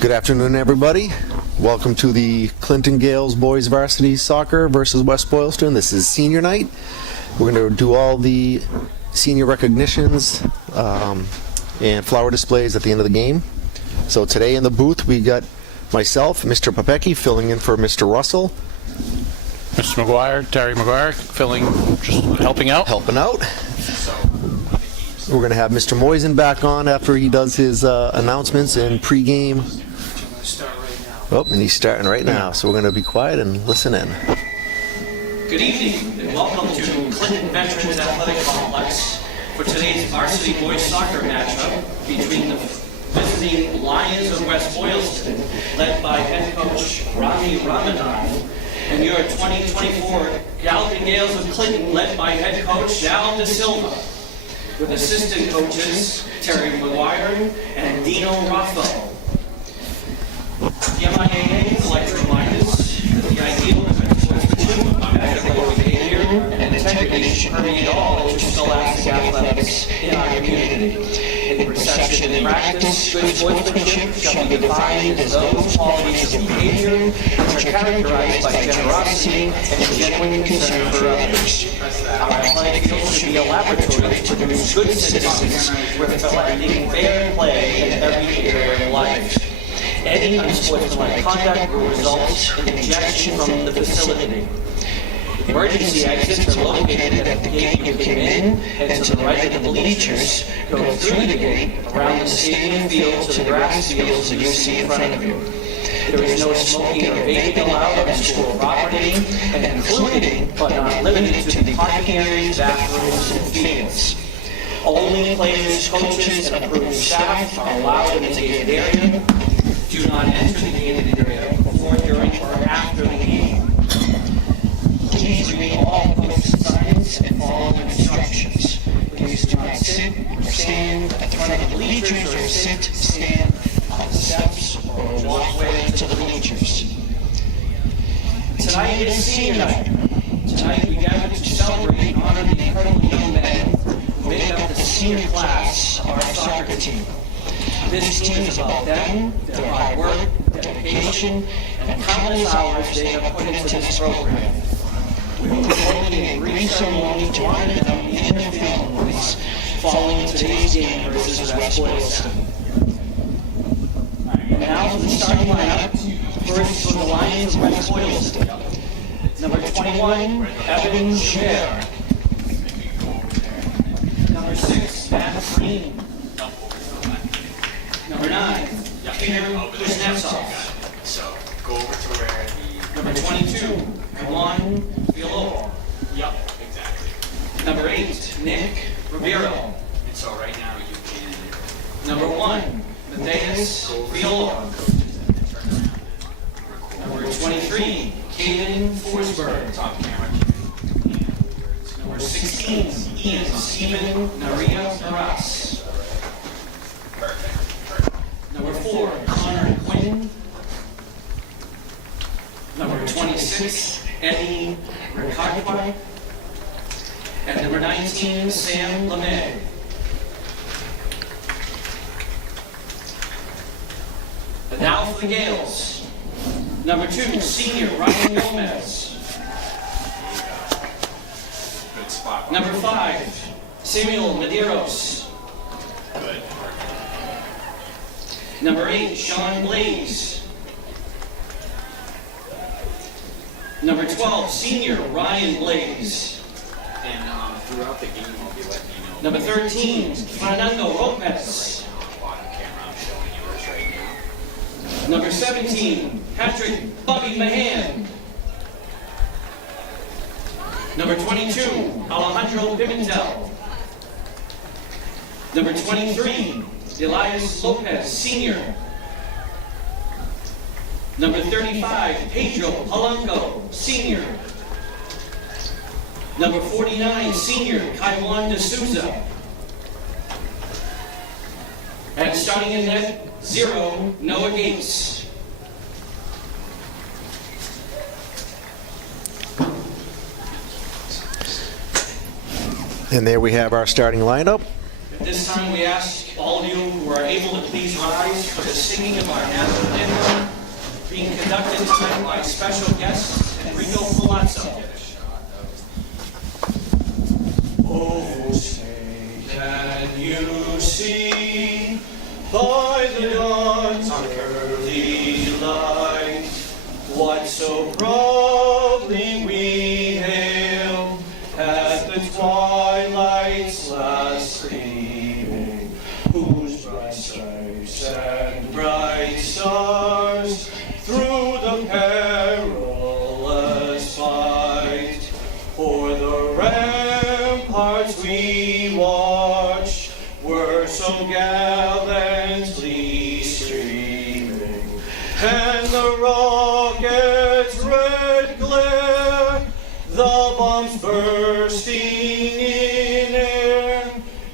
Good afternoon, everybody. Welcome to the Clinton Gales Boys Varsity Soccer versus West Boylston. This is senior night. We're going to do all the senior recognitions and flower displays at the end of the game. So today in the booth we got myself, Mr. Popecki, filling in for Mr. Russell. Mr. McGuire, Terry McGuire, just helping out. We're going to have Mr. Moisen back on after he does his announcements and pregame. Oh, and he's starting right now, so we're going to be quiet and listen in. Good evening, and welcome to Clinton Veterans Athletic Complex for today's Varsity Boys Soccer matchup between the visiting Lions of West Boylston, led by head coach Rami Ramadan, and your 2024 Galloping Gales of Clinton, led by head coach Dal De Silva, with assistant coaches Terry McGuire and Dino Rothwell. The MIAA would like to remind us that the ideal of ethical behavior and integrity should permeate all interscholastic athletics in our community. In perception and practice, good sportsmanship shall be defined as those qualities of behavior which are characterized by generosity and genuine concern for others. Our athletic field should be a laboratory to produce good citizens reflecting fair play in every area of life. Any unsportsmanlike conduct will result in ejection from the facility. Emergency exits are located at the gate you came in and to the right of the bleachers. Go through the gate, around the stadium field to the grass fields that you see in front of you. There is no smoking or vaping allowed on school property, and including but not limited to the parking areas, bathrooms, and fields. Only players, coaches, and approved staff are allowed in the gated area. Do not enter the gated area before, during, or after the game. Please read all post signs and follow the instructions. Please do not sit or stand at the front of the bleachers or sit, stand on the steps, or walk away to the bleachers. Tonight is senior night. Tonight we gather to celebrate and honor the incredible young men who make up the senior class of our soccer team. This team is about them, their hard work, dedication, and countless hours they have put into this program. We will be holding a brief ceremony to honor them in their families following today's game versus West Boylston. And now for the starting lineup. First for the Lions of West Boylston. Number 21, Evan Scher. Number 6, Matt Green. Number 9, Peter Kuznetsov. So go over to where the Number 22, Juan Villalobos. Yep, exactly. Number 8, Nick Ribeiro. And so right now you can Number 1, Matthias Viola. Number 23, Caden Forsberg. top camera. Number 16, Ian Steven Naria Maras. Perfect. Number 4, Connor Quinn. Number 26, Eddie Ricardua. And number 19, Sam LeMay. And now for the Gales. Number 2, senior Ryan Gomez. Good spot. Number 5, Samuel Medeiros. Good. Number 8, Sean Blaze. Number 12, senior Ryan Blaze. And throughout the game I'll be letting you know. Number 13, Fernando Lopez. Bottom camera I'm showing you yours right now. Number 17, Patrick Bobby Mahan. Number 22, Alejandro Pimentel. Number 23, Elias Lopez, senior. Number 35, Pedro Palanco, senior. Number 49, senior Kaiwan D'Souza. And starting in net 0, Noah Gates. And there we have our starting lineup. At this time we ask all of you who are able to please rise for the singing of our national anthem, being conducted tonight by special guest Enrico Palazzo. Oh, say, can you see by the dawn's early light what so proudly we hailed at the twilight's last gleaming, whose bright stripes and bright stars through the perilous fight for the ramparts we watched were so gallantly streaming, and the rocket's red glare, the bombs bursting in air,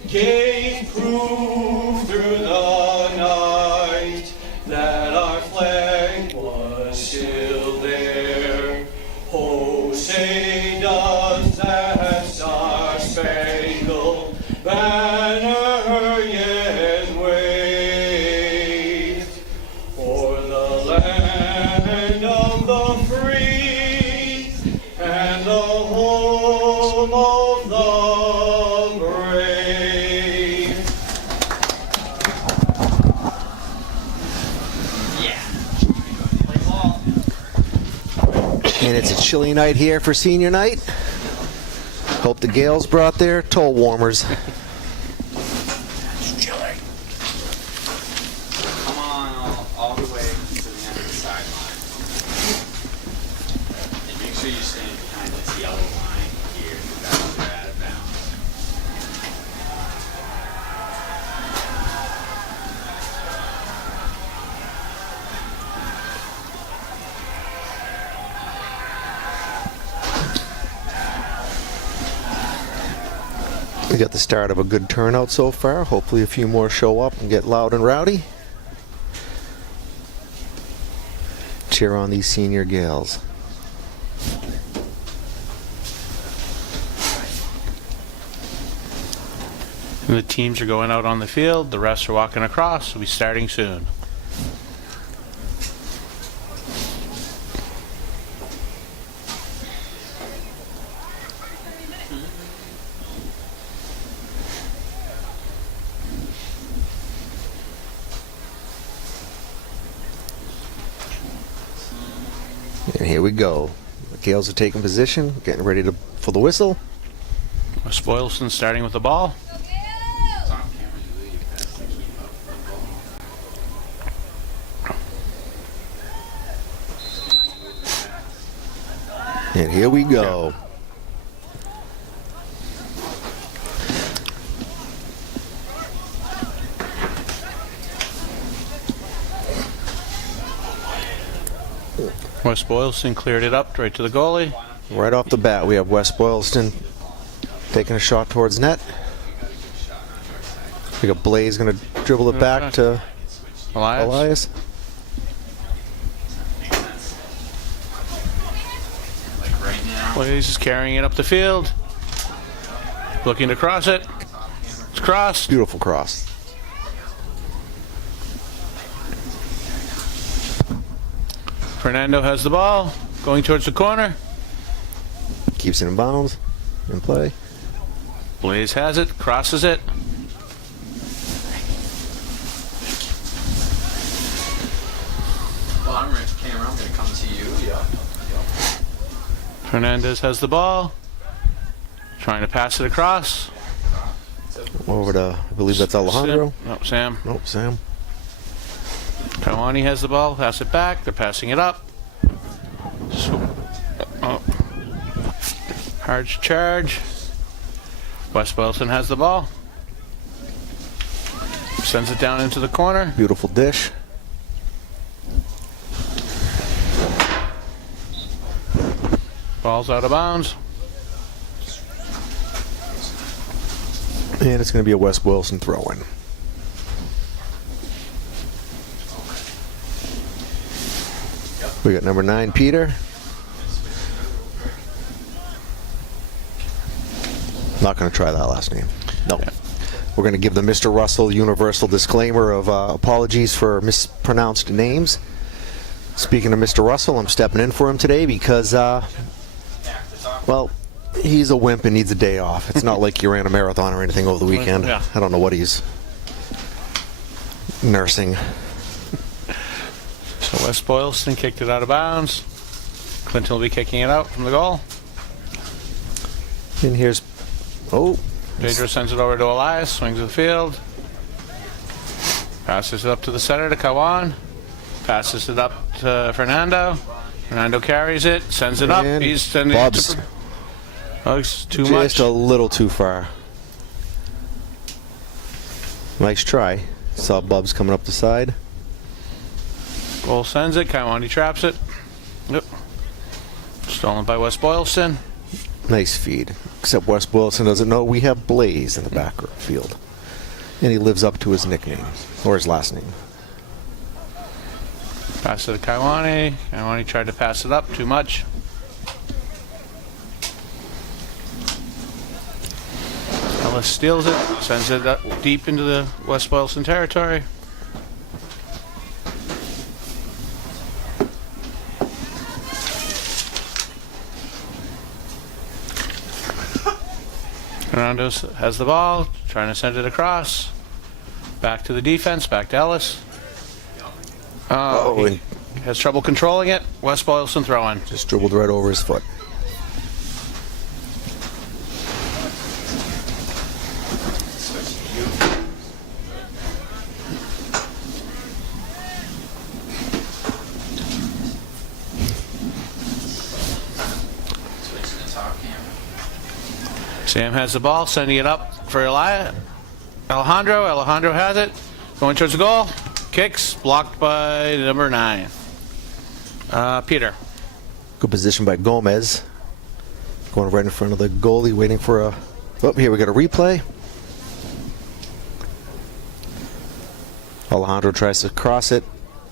gave proof through the night that our flag was still there. Oh, say does that star-spangled banner yet wave o'er the land of the free and the home of the brave. Play ball. And it's a chilly night here for senior night. Hope the Gales brought their toe warmers. It's chilly. Come on all the way to the end of the sideline. And make sure you stand behind this yellow line here, because that's where you're out of bounds. We got the start of a good turnout so far. Hopefully a few more show up and get loud and rowdy. Cheer on these senior Gales. And the teams are going out on the field. The refs are walking across. We'll be starting soon. And here we go. The Gales are taking position, getting ready for the whistle. West Boylston starting with the ball. It's on camera, usually you pass the keep up football. And here we go. West Boylston cleared it up right to the goalie. Right off the bat, we have West Boylston taking a shot towards net. We got Blaze going to dribble it back to Elias. Makes sense. Like right now. Blaze is carrying it up the field. Looking to cross it. It's crossed. Beautiful cross. Fernando has the ball. Going towards the corner. Keeps it in bounds. In play. Blaze has it. Crosses it. Well, I'm right camera. I'm going to come to you. Yeah. Fernandez has the ball. Trying to pass it across. Over to, I believe that's Alejandro. Nope, Sam. Nope, Sam. Taiwani has the ball. Pass it back. They're passing it up. Hard to charge. West Boylston has the ball. Sends it down into the corner. Beautiful dish. Ball's out of bounds. And it's going to be a West Boylston throw-in. We got number 9, Peter. Not going to try that last name. No. We're going to give the Mr. Russell universal disclaimer of apologies for mispronounced names. Speaking of Mr. Russell, I'm stepping in for him today because, well, he's a wimp and needs a day off. It's not like he ran a marathon or anything over the weekend. Yeah. I don't know what he's nursing. So West Boylston kicked it out of bounds. Clinton will be kicking it out from the goal. And here's, oh, Pedro sends it over to Elias, swings the field. Passes it up to the center to Kawan. Passes it up to Fernando. Fernando carries it, sends it up. and He's sending Bob's it to... Oh, it's too just much. a little too far. Nice try. Saw Bubs coming up the side. Goal sends it. Kaiwani traps it. Yep. Stolen by West Boylston. Nice feed. Except West Boylston doesn't know we have Blaze in the backfield. And he lives up to his nickname, or his last name. Pass it to Kaiwani. Kaiwani tried to pass it up too much. Ellis steals it, sends it up deep into the West Boylston territory. Fernando has the ball, trying to send it across. Back to the defense, back to Ellis. Oh, He has trouble controlling it. West Boylston throwing. just dribbled right over his foot. Sam has the ball, sending it up for Alejandro. Alejandro has it. Going towards the goal. Kicks. Blocked by number 9. Peter. Good position by Gomez. Going right in front of the goalie, waiting for a... Oh, here we got a replay. Alejandro tries to cross it.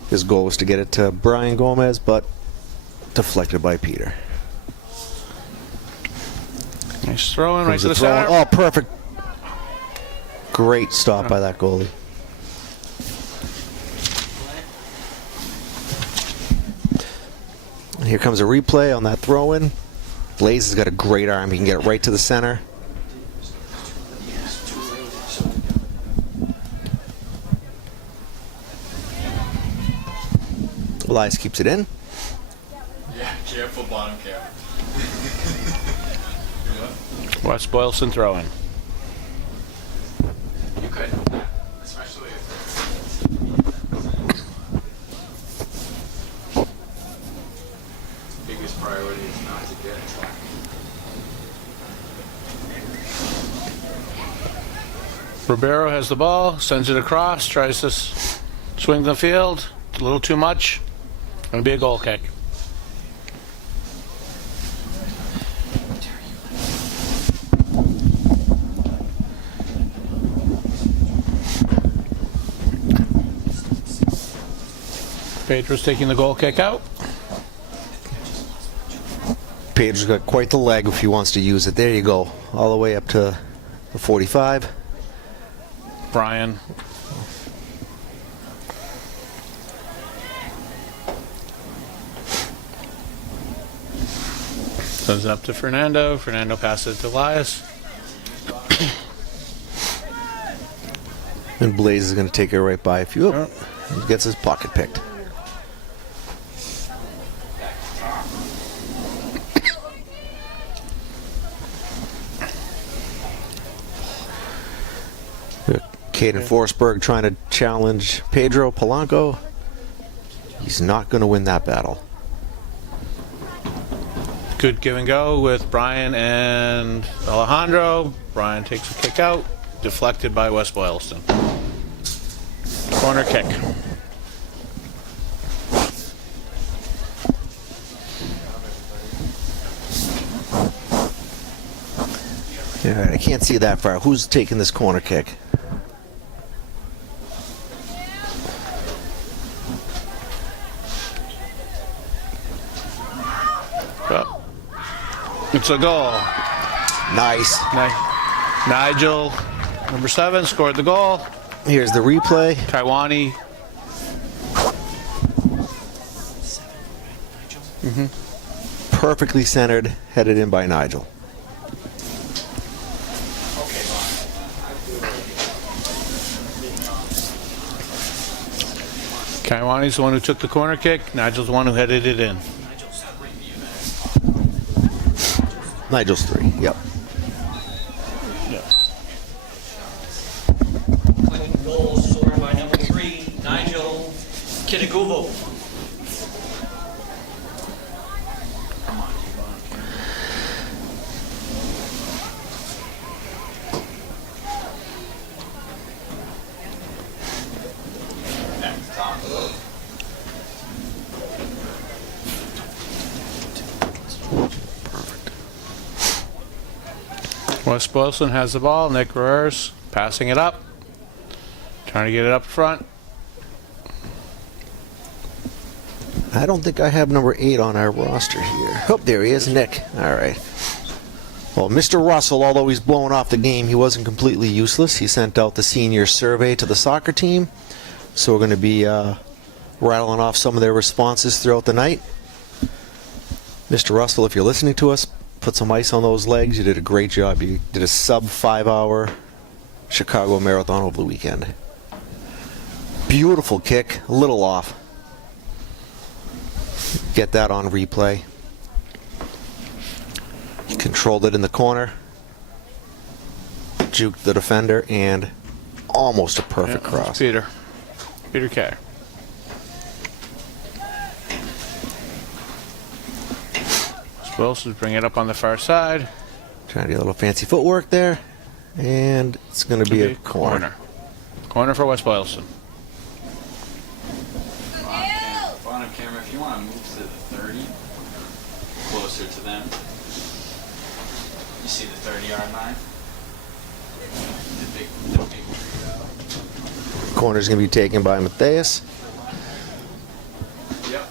His goal was to get it to Brian Gomez, but deflected by Peter. Nice throw in right Comes to the the throw. center. Oh, perfect. Great stop by that goalie. And here comes a replay on that throw-in. Blaze has got a great arm. He can get it right to the center. Elias keeps it in. Yeah, careful bottom cap. West Boylston throwing. You could, especially if biggest priority is not to get it. Ribeiro has the ball, sends it across, tries to swing the field. It's a little too much. Going to be a goal kick. Pedro's taking the goal kick out. Pedro's got quite the leg if he wants to use it. There you go. All the way up to the 45. Brian. Sends it up to Fernando. Fernando passes it to Elias. And Blaze is going to take it right by a few. Oh, he gets his pocket picked. Caden Forsberg trying to challenge Pedro Polanco. He's not going to win that battle. Good give and go with Brian and Alejandro. Brian takes a kick out. Deflected by West Boylston. Corner kick. All right, I can't see that far. Who's taking this corner kick? Well, it's a goal. Nice. Nigel Number 7 scored the goal. Here's the replay. Taiwani. Perfectly centered, headed in by Nigel. Taiwani's the one who took the corner kick. Nigel's the one who headed it in. Nigel's 3, yep. Clinton goal scored by number 3, Nigel Kitagubo. West Boylston has the ball. Nick Roers passing it up. Trying to get it up front. I don't think I have number 8 on our roster here. Oh, there he is, Nick. All right. Well, Mr. Russell, although he's blown off the game, he wasn't completely useless. He sent out the senior survey to the soccer team. So we're going to be rattling off some of their responses throughout the night. Mr. Russell, if you're listening to us, put some ice on those legs. You did a great job. You did a sub 5-hour Chicago marathon over the weekend. Beautiful kick, a little off. Get that on replay. He controlled it in the corner. Juked the defender, and almost a perfect cross. Peter K. Wilson's bring it up on the far side. Trying to get a little fancy footwork there. And it's going to be a corner. Corner for West Boylston. Bottom camera, if you want to move to the 30, closer to them. You see the 30-yard line? The big Corner's going to be taken by Matthias. Yep.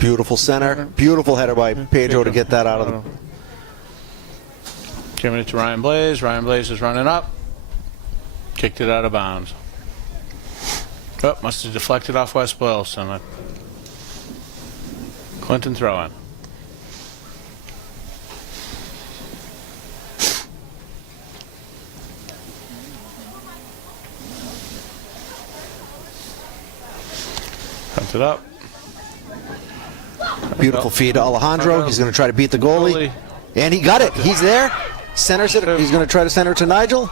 Beautiful center. Beautiful header by Pedro to get that out of the... Giving it to Ryan Blaze. Ryan Blaze is running up. Kicked it out of bounds. Oh, must have deflected off West Boylston. Clinton throwing. Pumped it up. Beautiful feed to Alejandro. He's going to try to beat the goalie. And he got it. He's there. Centers it. He's going to try to center it to Nigel.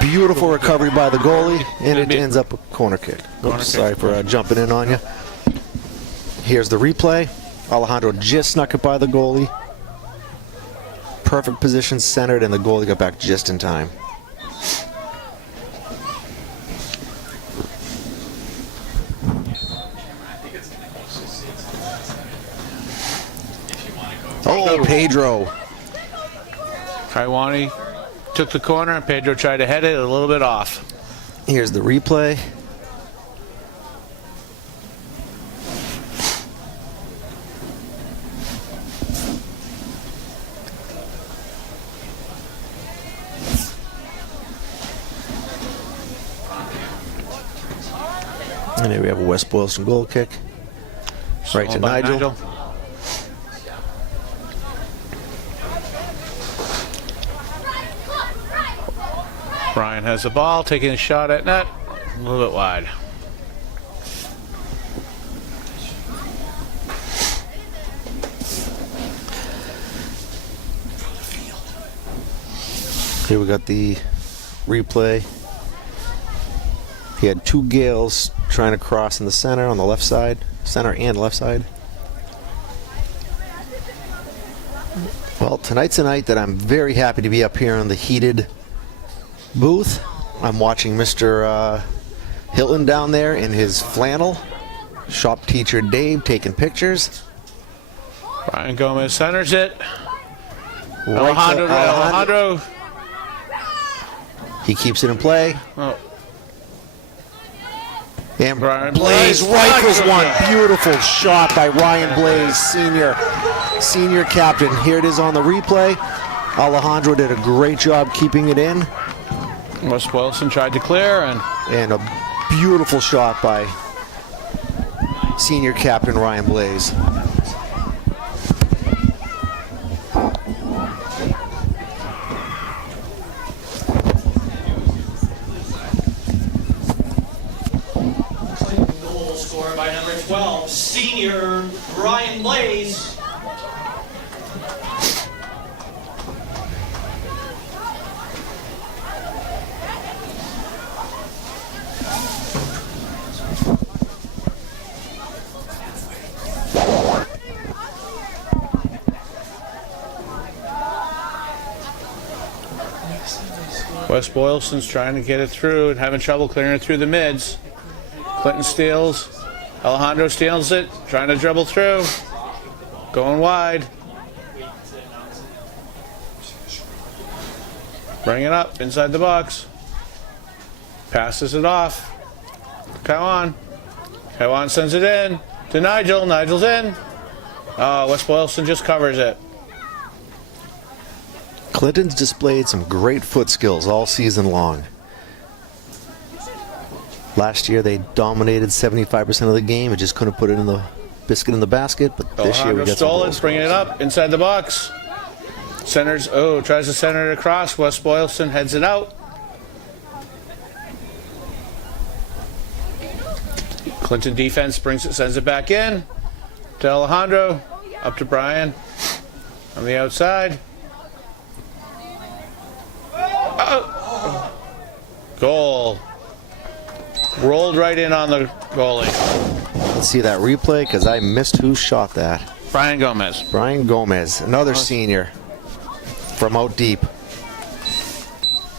Beautiful recovery by the goalie. And it ends up a corner kick. Oops, sorry for jumping in on you. Here's the replay. Alejandro just snuck it by the goalie. Perfect position, centered, and the goalie got back just in time. Oh, Pedro. Taiwani took the corner, and Pedro tried to head it a little bit off. Here's the replay. And here we have a West Boylston goal kick. Right to Nigel. Ryan has the ball, taking a shot at net, a little bit wide. Here we got the replay. He had two Gales trying to cross in the center on the left side, center and left side. Well, tonight's a night that I'm very happy to be up here in the heated booth. I'm watching Mr. Hilton down there in his flannel. Shop teacher Dave taking pictures. Ryan Gomez centers it. Right to Alejandro. He keeps it in play. Oh. And Ryan Blaze Blaze rifles rifles one. it. Beautiful shot by Ryan Blaze, senior captain. Here it is on the replay. Alejandro did a great job keeping it in. West Boylston tried to clear, And a beautiful shot by senior captain Ryan Blaze. Goal scored by number 12, senior Brian Blaze. West Boylston's trying to get it through and having trouble clearing it through the mids. Clinton steals. Alejandro steals it, trying to dribble through. Going wide. Bring it up inside the box. Passes it off. Kaiwan. Kaiwan sends it in to Nigel. Nigel's in. Oh, West Boylston just covers it. Clinton's displayed some great foot skills all season long. Last year they dominated 75% of the game and just couldn't put it in the biscuit in the basket. But this year we Alejandro got some stole goals. it, bringing it up inside the box. Centers, tries to center it across. West Boylston heads it out. Clinton defense brings it, sends it back in to Alejandro, up to Brian on the outside. Oh. Goal. Rolled right in on the goalie. Let's see that replay because I missed who shot that. Brian Gomez. Brian Gomez, another senior from out deep.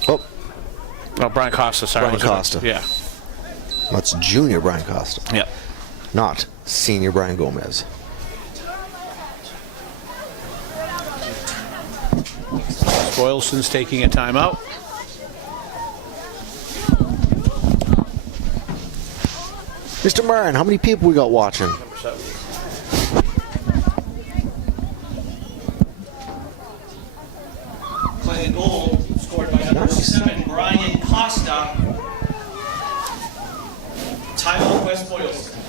Oh, Oh, Brian Costa, sorry. Brian Costa. Yeah. that's junior Brian Costa, Yeah. not senior Brian Gomez. Boylston's taking a timeout. Mr. Murrin, how many people we got watching? Playing goal scored by number 7, Brian Costa. Timeout, West Boylston.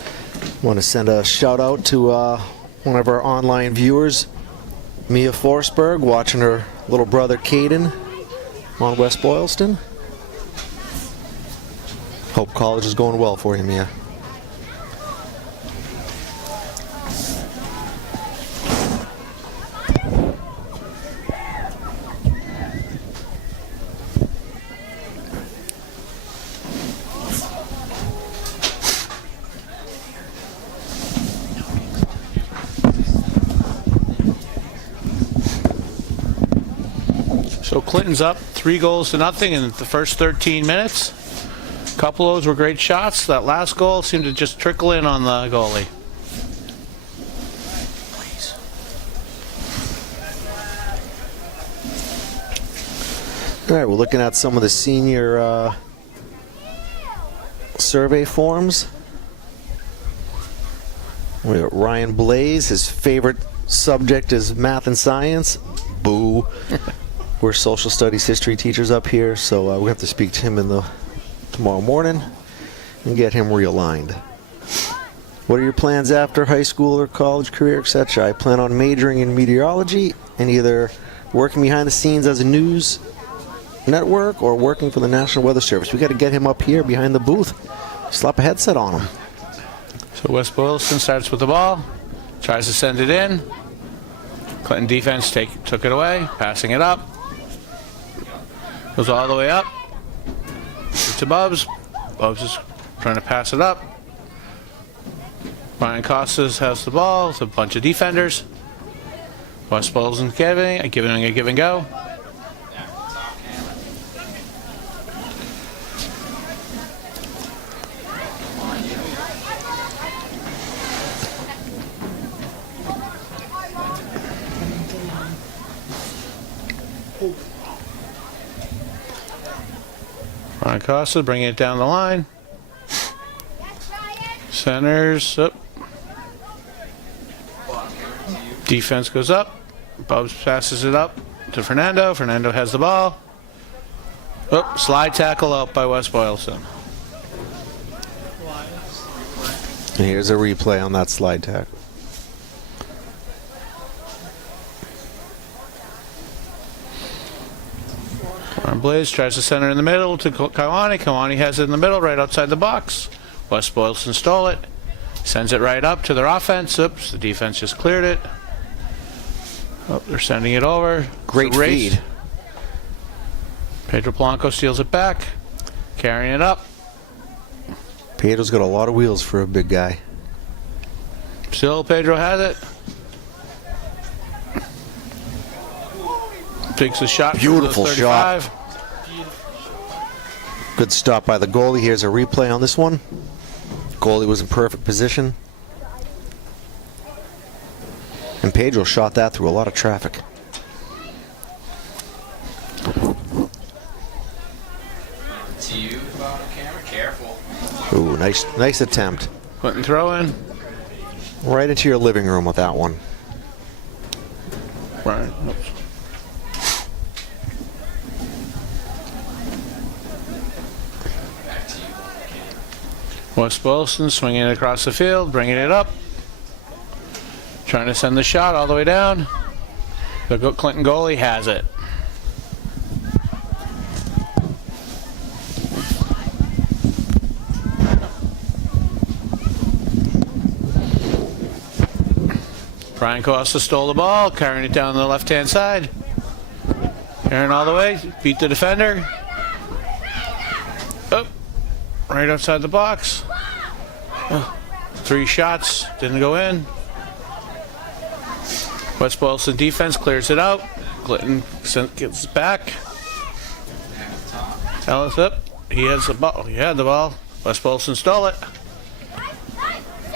Want to send a shout out to one of our online viewers, Mia Forsberg, watching her little brother Caden on West Boylston. Hope college is going well for you, Mia. So Clinton's up 3-0 in the first 13 minutes. A couple of those were great shots. That last goal seemed to just trickle in on the goalie. All right, we're looking at some of the senior survey forms. We got Ryan Blaze. His favorite subject is math and science. Boo. We're social studies history teachers up here, so we have to speak to him tomorrow morning and get him realigned. What are your plans after high school or college career, etc.? I plan on majoring in meteorology and either working behind the scenes as a news network or working for the National Weather Service. We got to get him up here behind the booth. Slap a headset on him. So West Boylston starts with the ball, tries to send it in. Clinton defense took it away, passing it up. Goes all the way up to Bubs. Bubs is trying to pass it up. Brian Costas has the ball with a bunch of defenders. West Boylston giving a give and go. Brian Costa bringing it down the line. Centers up. Defense goes up. Bubs passes it up to Fernando. Fernando has the ball. Oh, slide tackle out by West Boylston. And here's a replay on that slide tackle. Blaze tries to center in the middle to Kawani. Kawani has it in the middle, right outside the box. West Boylston stole it. Sends it right up to their offense. Oops, the defense just cleared it. Oh, they're sending it over. Great feed. Pedro Blanco steals it back. Carrying it up. Pedro's got a lot of wheels for a big guy. Still Pedro has it. Takes a shot. Beautiful shot. Good stop by the goalie. Here's a replay on this one. Goalie was in perfect position. And Pedro shot that through a lot of traffic. To you, bottom camera. Careful. Ooh, nice attempt. Clinton throw in. Right into your living room with that one. Right. Back to you, camera. West Boylston swinging it across the field, bringing it up. Trying to send the shot all the way down. The Clinton goalie has it. Brian Costa stole the ball, carrying it down the left-hand side. Carrying all the way, beat the defender. Oh, right outside the box. Oh, 3 shots, didn't go in. West Boylston defense clears it out. Clinton gets it back. Ellis up. He has the ball. He had the ball. West Boylston stole it.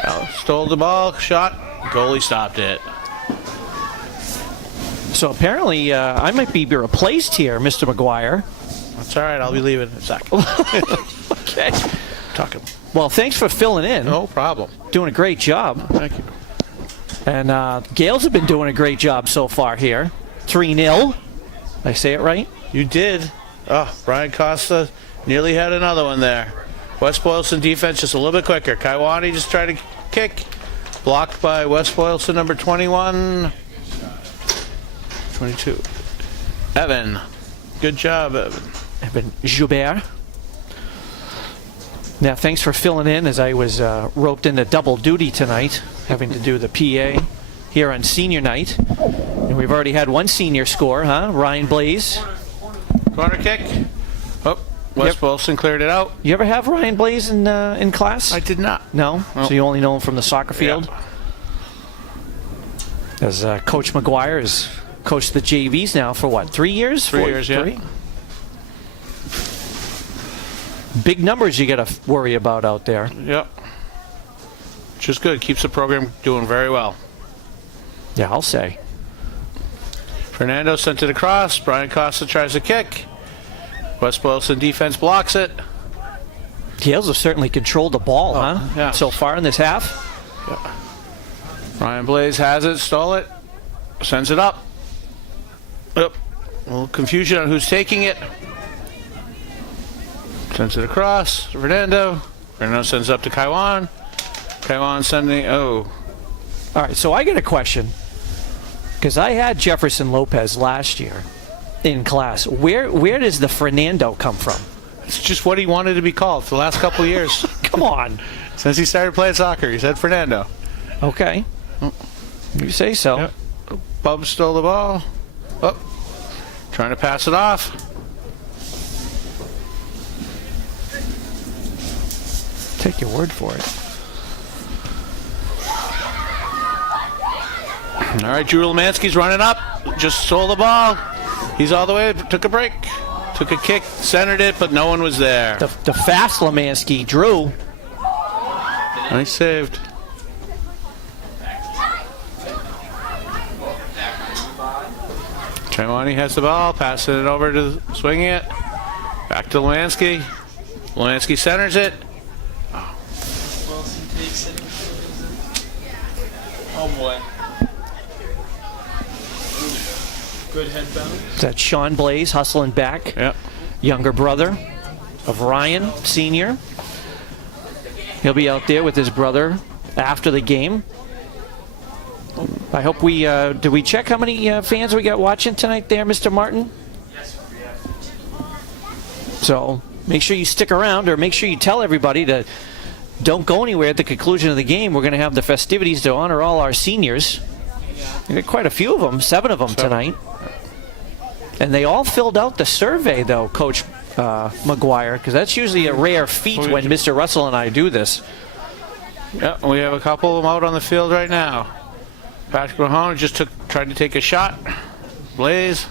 Ellis stole the ball, shot. Goalie stopped it. So apparently, I might be replaced here, Mr. McGuire. That's all right. I'll be leaving in a second. Okay. Talking. Well, thanks for filling in. No problem. Doing a great job. Thank you. And Gales have been doing a great job so far here. 3-0. I say it right? You did. Oh, Brian Costa nearly had another one there. West Boylston defense just a little bit quicker. Kaiwani just tried to kick. Blocked by West Boylston, number 21. 22. Evan. Good job, Evan. Evan Joubert. Now, thanks for filling in as I was roped into double duty tonight, having to do the PA here on senior night. And we've already had one senior score, huh? Ryan Blaze. Corner kick. Oh, West Boylston cleared it out. You ever have Ryan Blaze in class? I did not. No? So you only know him from the soccer field? Yeah. As Coach McGuire has coached the JVs now for what, 3 years? 3 years, yeah. 3? Big numbers you got to worry about out there. Yep. Which is good. Keeps the program doing very well. Yeah, I'll say. Fernando sent it across. Brian Costa tries to kick. West Boylston defense blocks it. Gales have certainly controlled the ball, huh? Yeah. So far in this half. Yeah. Ryan Blaze has it, stole it, sends it up. Yep. A little confusion on who's taking it. Sends it across to Fernando. Fernando sends it up to Kaiwan. Kaiwan sending, All right, so I got a question. Because I had Jefferson Lopez last year in class. Where does the Fernando come from? It's just what he wanted to be called for the last couple of years. Come on. Since he started playing soccer, he said Fernando. Okay. You say so. Yep. Bub stole the ball. Oh, trying to pass it off. Take your word for it. All right, Drew Lemansky's running up. Just stole the ball. He's all the way. Took a break. Took a kick. Centered it, but no one was there. The fast Lemansky, Drew. Nice saved. Tremoni has the ball. Passing it over to swinging it. Back to Lemansky. Lemansky centers it. Oh boy. Good head bounce. That's Sean Blaze hustling back. Yep. Younger brother of Ryan, senior. He'll be out there with his brother after the game. I hope we, did we check how many fans we got watching tonight there, Mr. Martin? Yes, we have. So make sure you stick around, or make sure you tell everybody to don't go anywhere at the conclusion of the game. We're going to have the festivities to honor all our seniors. We got quite a few of them, 7 of them tonight. And they all filled out the survey, though, Coach McGuire, because that's usually a rare feat when Mr. Russell and I do this. Yeah, we have a couple of them out on the field right now. Patrick Mahone just tried to take a shot. Blaze.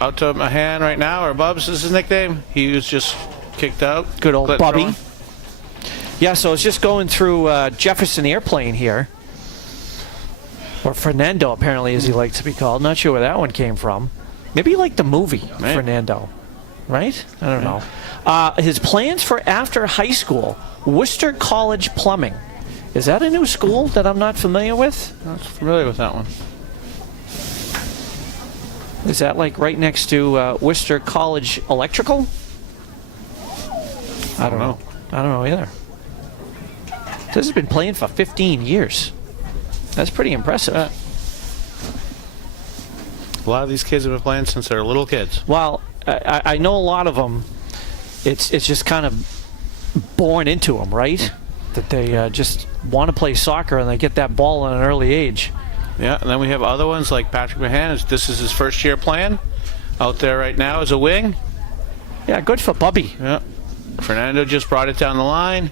Out to Mahan right now, or Bubs is his nickname. He was just kicked out. Good old Clinton Bubby. throwing. Yeah, so it's just going through Jefferson Airplane here. Or Fernando, apparently, as he likes to be called. Not sure where that one came from. Maybe you like the movie, Man. Fernando. Right? I don't know. His plans for after high school, Worcester College Plumbing. Is that a new school that I'm not familiar with? I'm not familiar with that one. Is that like right next to Worcester College Electrical? I don't know. I don't know either. This has been playing for 15 years. That's pretty impressive. A lot of these kids have been playing since they're little kids. Well, I know a lot of them, it's just kind of born into them, right? That they just want to play soccer and they get that ball at an early age. Yeah, and then we have other ones like Patrick Mahan. This is his first year playing out there right now as a wing. Yeah, good for Bubby. Yeah. Fernando just brought it down the line,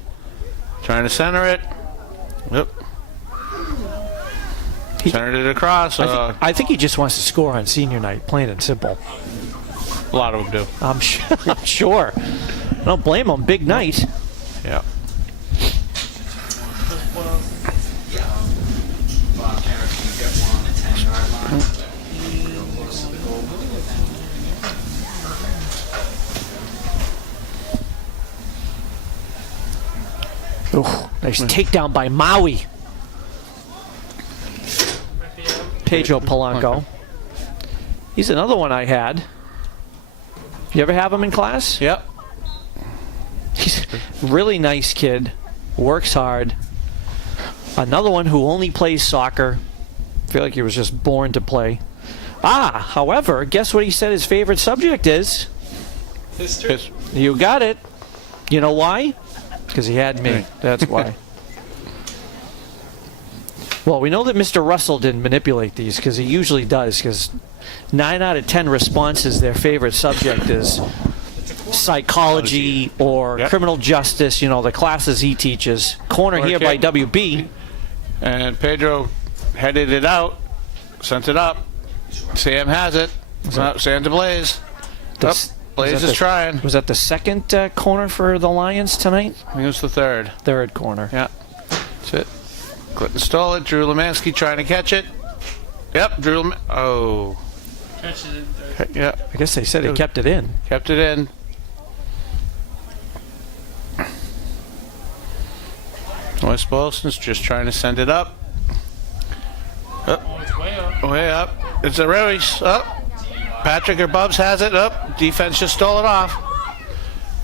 trying to center it. Yep. Centered it across. I think he just wants to score on senior night, plain and simple. A lot of them do. I'm sure. I don't blame him. Big night. Yeah. Bob, camera, can you get one on the 10-yard line? Real close to the goal. Nice takedown by Maui. Pedro Polanco. He's another one I had. You ever have him in class? Yep. He's a really nice kid. Works hard. Another one who only plays soccer. I feel like he was just born to play. However, guess what he said his favorite subject is? History. You got it. You know why? Because he had me. That's why. Well, we know that Mr. Russell didn't manipulate these, because he usually does, because 9 out of 10 responses, their favorite subject is psychology or criminal justice, you know, the classes he teaches. Corner here by WB. And Pedro headed it out, sent it up. Sam has it. Sam to Blaze. Blaze is trying. Was that the second corner for the Lions tonight? I think it was the third. Third corner. Yeah. That's it. Clinton stole it. Drew Lemansky trying to catch it. Yep. Oh. Catch it in there. Yeah. I guess they said he kept it in. Kept it in. West Boylston's just trying to send it up. Oh, it's way up. Way up. It's a race. Up. Patrick or Bubs has it. Up. Defense just stole it off.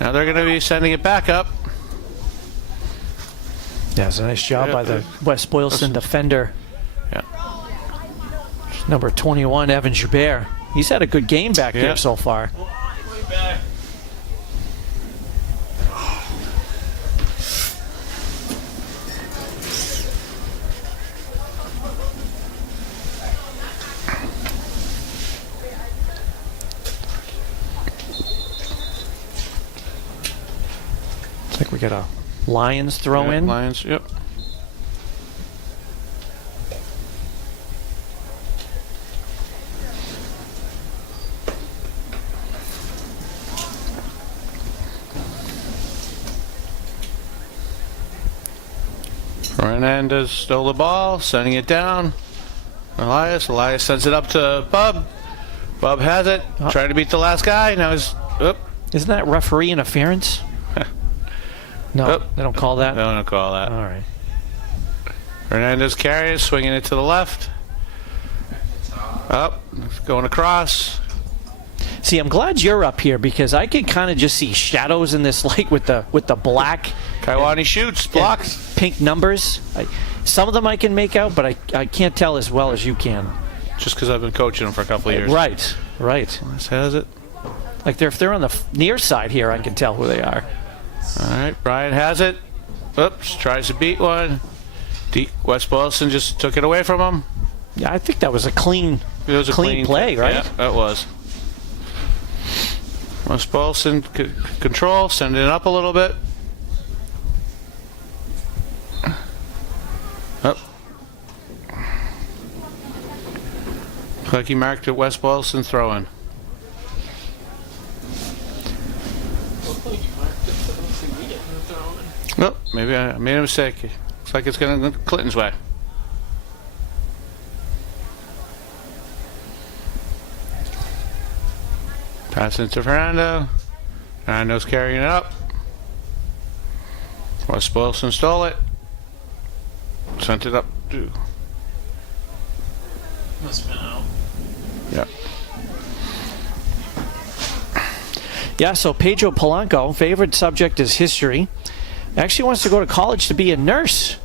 Now they're going to be sending it back up. Yeah, it's a nice job by the West Boylston defender. Yeah. Number 21, Evan Joubert. He's had a good game back there so far. Way back. Looks like we got a Lions throw in. Lions, yep. Hernandez stole the ball, sending it down. Elias sends it up to Bub. Bub has it, trying to beat the last guy. Now he's... Isn't that referee interference? No, Oh. they don't call that. No, don't call that. All right. Hernandez carries, swinging it to the left. Up, going across. See, I'm glad you're up here because I can kind of just see shadows in this light with the black. Kaiwani shoots, blocks. Pink numbers. Some of them I can make out, but I can't tell as well as you can. Just because I've been coaching them for a couple of years. Right. This has it. Like if they're on the near side here, I can tell who they are. All right, Brian has it. Oops, tries to beat one. West Boylston just took it away from him. Yeah, I think that was a clean play, right? Yeah, that was. West Boylston control, sending it up a little bit. Up. Looks like he marked it West Boylston throwing. Oh, maybe I made a mistake. Looks like it's going to go Clinton's way. Pass into Fernando. Fernando's carrying it up. West Boylston stole it. Sent it up to. Must have been out. Yeah. Yeah, so Pedro Polanco, favorite subject is history. Actually wants to go to college to be a nurse.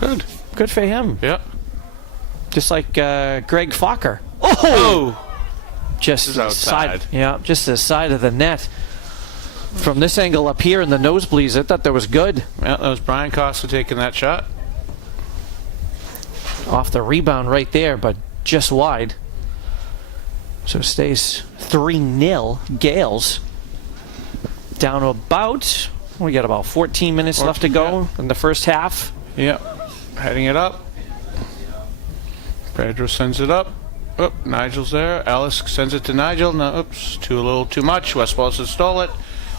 Good. Good for him. Yeah. Just like Greg Fokker. Oh! Just This is the outside. side, yeah, just the side of the net. From this angle up here in the nosebleeds, I thought that was good. Yeah, that was Brian Costa taking that shot. Off the rebound right there, but just wide. So it stays 3-0 Gales. Down to about, we got about 14 minutes left to go in the first half. Yeah. Heading it up. Pedro sends it up. Oh, Nigel's there. Ellis sends it to Nigel. No, oops, a little too much. West Boylston stole it.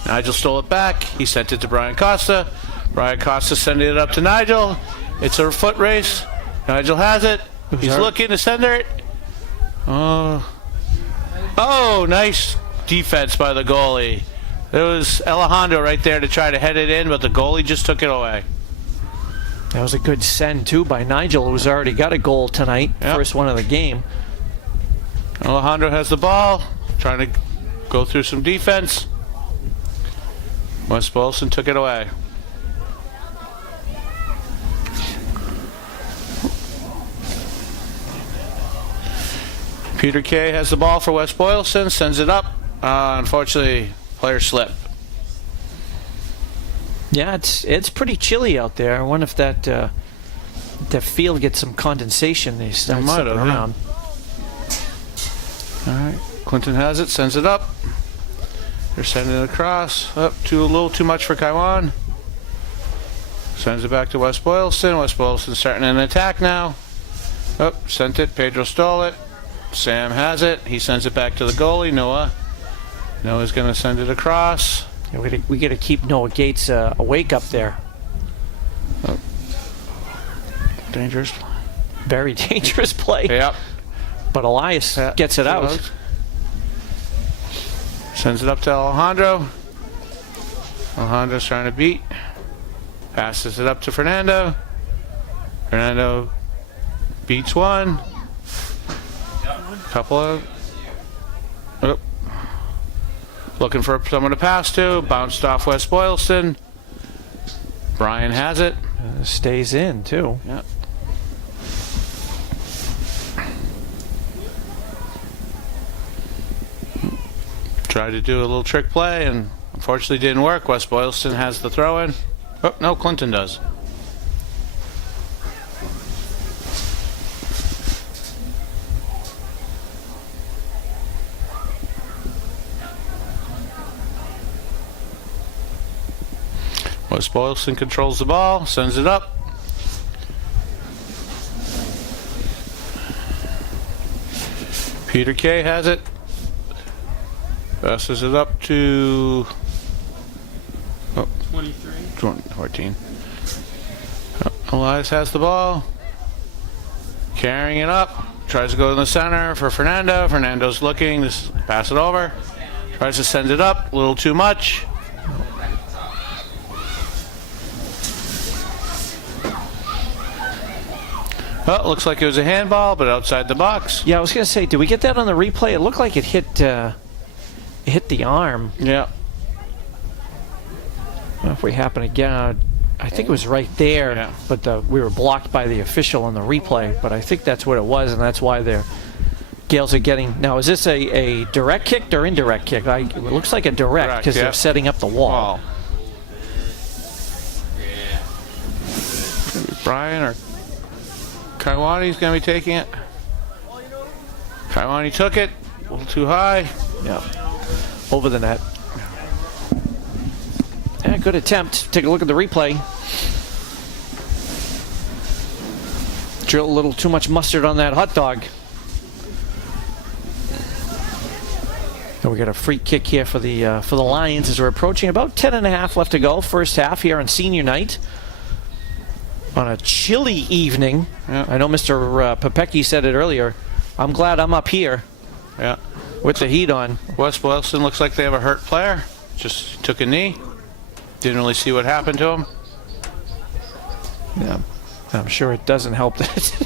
Nigel stole it back. He sent it to Brian Costa. Brian Costa sending it up to Nigel. It's a foot race. Nigel has it. He's looking to send it. Oh, nice defense by the goalie. There was Alejandro right there to try to head it in, but the goalie just took it away. That was a good send, too, by Nigel, who's already got a goal tonight. Yep. First one of the game. Alejandro has the ball, trying to go through some defense. West Boylston took it away. Peter Kay has the ball for West Boylston, sends it up. Unfortunately, player slip. Yeah, it's pretty chilly out there. I wonder if that field gets some condensation. They start might slipping have, yeah. around. All right, Clinton has it, sends it up. They're sending it across. Up to a little too much for Kaiwan. Sends it back to West Boylston. West Boylston starting an attack now. Up, sent it. Pedro stole it. Sam has it. He sends it back to the goalie, Noah. Noah's going to send it across. Yeah, we got to keep Noah Gates awake up there. Oh. Dangerous. Very dangerous play. Yep. But Elias gets it out. Sends it up to Alejandro. Alejandro's trying to beat. Passes it up to Fernando. Fernando beats one. Couple of. Oh. Looking for someone to pass to. Bounced off West Boylston. Brian has it. Stays in, too. Yeah. Tried to do a little trick play and unfortunately didn't work. West Boylston has the throw in. Oh, no, Clinton does. West Boylston controls the ball, sends it up. Peter Kay has it. Passes it up to 14. Elias has the ball. Carrying it up. Tries to go in the center for Fernando. Fernando's looking to pass it over. Tries to send it up. A little too much. Oh, looks like it was a handball, but outside the box. Yeah, I was going to say, did we get that on the replay? It looked like it hit the arm. Yeah. I don't know if we happen to get I think it was right there, Yeah. but we were blocked by the official on the replay. But I think that's what it was, and that's why the Gales are getting. Now, is this a direct kick or indirect kick? It looks like a direct because they're setting up the wall. Brian or Kaiwani's going to be taking it. Kaiwani took it. A little too high. Yeah. Over the net. Yeah, good attempt. Take a look at the replay. Drill a little too much mustard on that hot dog. And we got a free kick here for the Lions as we're approaching about 10.5 left to go. First half here on senior night. On a chilly evening. Yeah. I know Mr. Popecki said it earlier. I'm glad I'm up here. Yeah. With the heat on. West Boylston looks like they have a hurt player. Just took a knee. Didn't really see what happened to him. Yeah. I'm sure it doesn't help that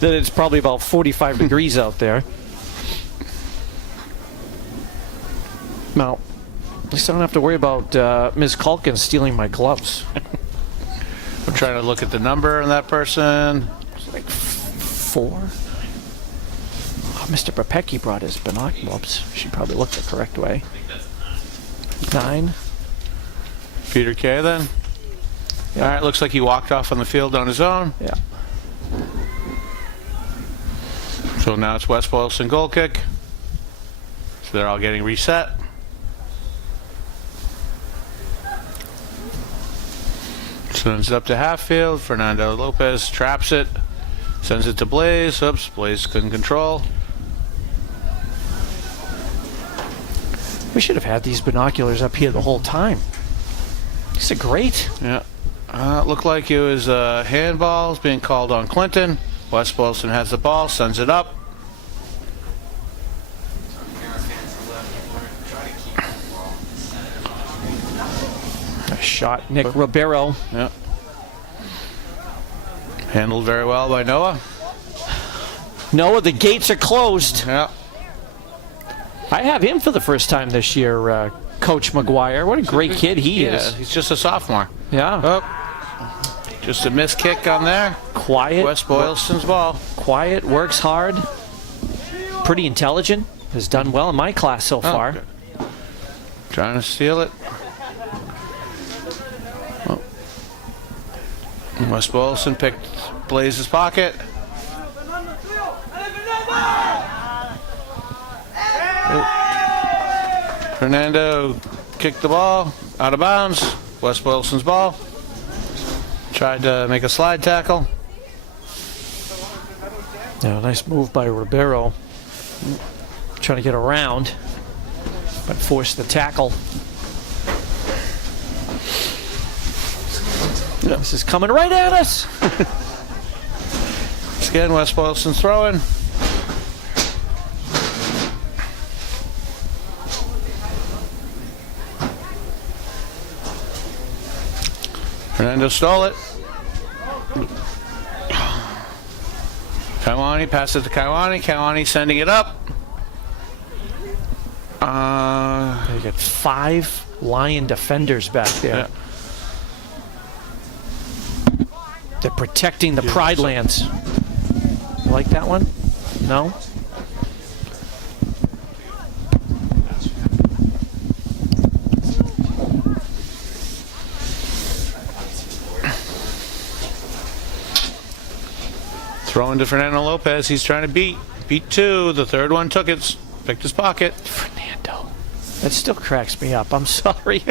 it's probably about 45 degrees out there. Now, at least I don't have to worry about Ms. Calkins stealing my gloves. I'm trying to look at the number on that person. It's like 4. Oh, Mr. Popecki brought his binoculars. She probably looked the correct way. 9. Peter Kay then. Yeah. All right, looks like he walked off on the field on his own. Yeah. So now it's West Boylston goal kick. So they're all getting reset. Sends it up to half field. Fernando Lopez traps it. Sends it to Blaze. Oops, Blaze couldn't control. We should have had these binoculars up here the whole time. These are great. Yeah. Looked like it was handballs being called on Clinton. West Boylston has the ball, sends it up. Nice shot, Nick Ribeiro. Yeah. Handled very well by Noah. Noah, the gates are closed. Yeah. I have him for the first time this year, Coach McGuire. What a great kid he is. He's just a sophomore. Yeah. Oh. Just a missed kick on there. Quiet. West Boylston's ball. Quiet, works hard. Pretty intelligent. Has done well in my class so far. Okay. Trying to steal it. Oh. West Boylston picked Blaze's pocket. Oh. Fernando kicked the ball out of bounds. West Boylston's ball. Tried to make a slide tackle. Yeah, nice move by Ribeiro. Trying to get around, but forced the tackle. Yep. This is coming right at us. Again, West Boylston's throwing. Fernando stole it. Kaiwani passes it to Kaiwani. Kaiwani sending it up. They got 5 Lion defenders back there. Yeah. They're protecting the Pride Lands. You like that one? No? Throwing to Fernando Lopez. He's trying to beat 2. The third one took it. Picked his pocket. Fernando. That still cracks me up. I'm sorry.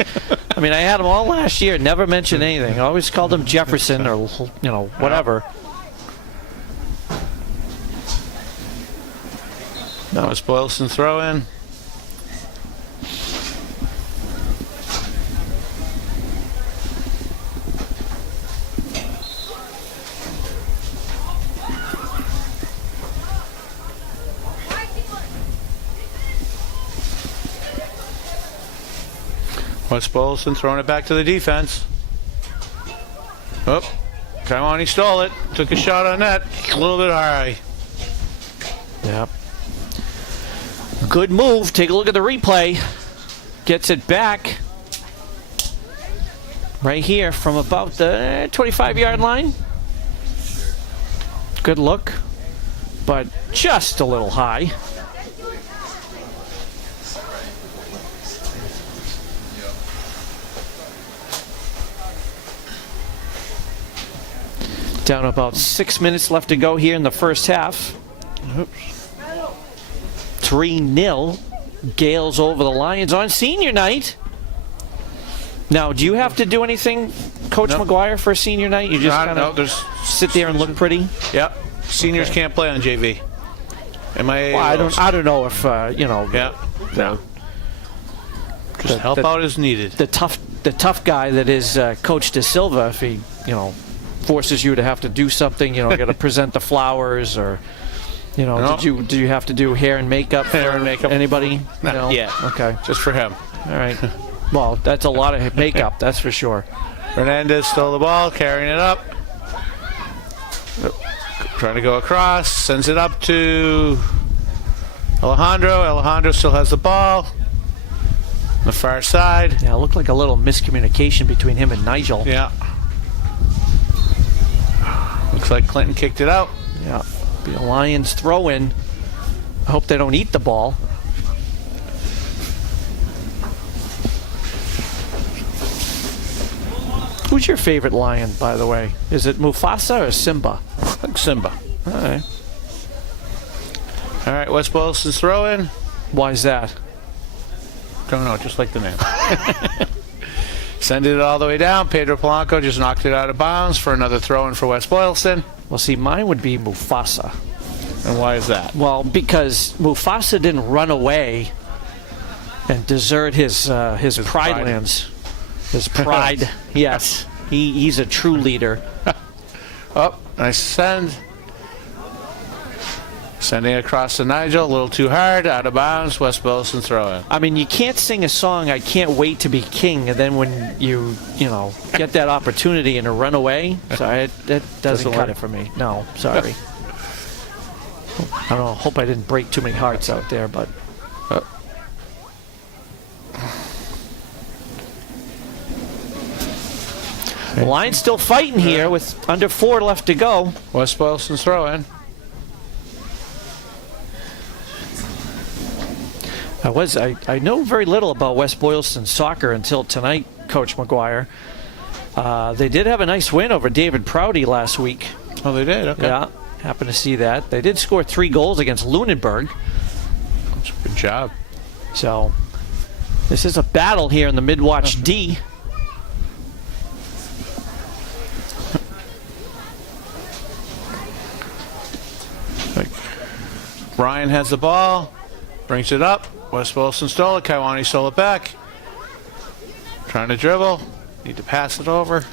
I mean, I had him all last year. Never mentioned anything. I always called him Jefferson or, whatever. No. West Boylston throw in. West Boylston throwing it back to the defense. Oh, Kaiwani stole it. Took a shot on that. A little bit high. Yep. Good move. Take a look at the replay. Gets it back. Right here from about the 25-yard line. Good look, but just a little high. Down about 6 minutes left to go here in the first half. 3-0. Gales over the Lions on senior night. Now, do you have to do anything, Coach McGuire, for senior night? You just kind of sit there and look pretty? Yep. Seniors can't play on JV. Well, I don't know if you know. Yeah. No. Just help out as needed. The tough guy that is Coach De Silva, if he forces you to have to do something, got to present the flowers, or No. did you have to do hair and makeup? Hair and makeup. Anybody? No. Yeah. Okay. Just for him. All right. Well, that's a lot of makeup, that's for sure. Hernandez stole the ball, carrying it up. Trying to go across, sends it up to Alejandro. Alejandro still has the ball. On the far side. Yeah, it looked like a little miscommunication between him and Nigel. Yeah. Looks like Clinton kicked it out. Yeah. Be a Lions throw in. I hope they don't eat the ball. Who's your favorite Lion, by the way? Is it Mufasa or Simba? I think Simba. All right. All right, West Boylston's throw in. Why is that? Don't know, just like the name. Sending it all the way down. Pedro Polanco just knocked it out of bounds for another throw in for West Boylston. Well, see, mine would be Mufasa. And why is that? Well, because Mufasa didn't run away and desert his pride lands. His pride. Yes. He's a true leader. Oh, nice send. Sending across to Nigel, a little too hard, out of bounds, West Boylston throw in. I mean, you can't sing a song, I can't wait to be king, and then when you get that opportunity and to run away, so that doesn't cut it for me. No, sorry. I don't know, hope I didn't break too many hearts out there, but... The Lions still fighting here with under 4 left to go. West Boylston's throw in. I know very little about West Boylston soccer until tonight, Coach McGuire. They did have a nice win over David Prouty last week. Oh, they did? Okay. Yeah, happened to see that. They did score 3 goals against Lunenburg. Good job. So, this is a battle here in the mid-watch D. Ryan has the ball, brings it up. West Boylston stole it. Kaiwani stole it back. Trying to dribble. Need to pass it over.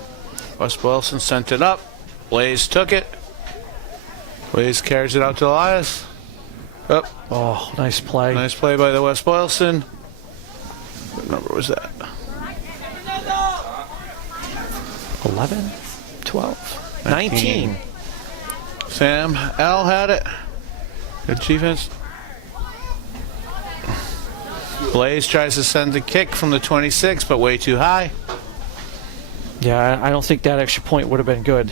West Boylston sent it up. Blaze took it. Blaze carries it out to Elias. Oh, nice play. Nice play by the West Boylston. What number was that? 11, 12, 19. Sam L had it. Good defense. Blaze tries to send the kick from the 26, but way too high. Yeah, I don't think that extra point would have been good.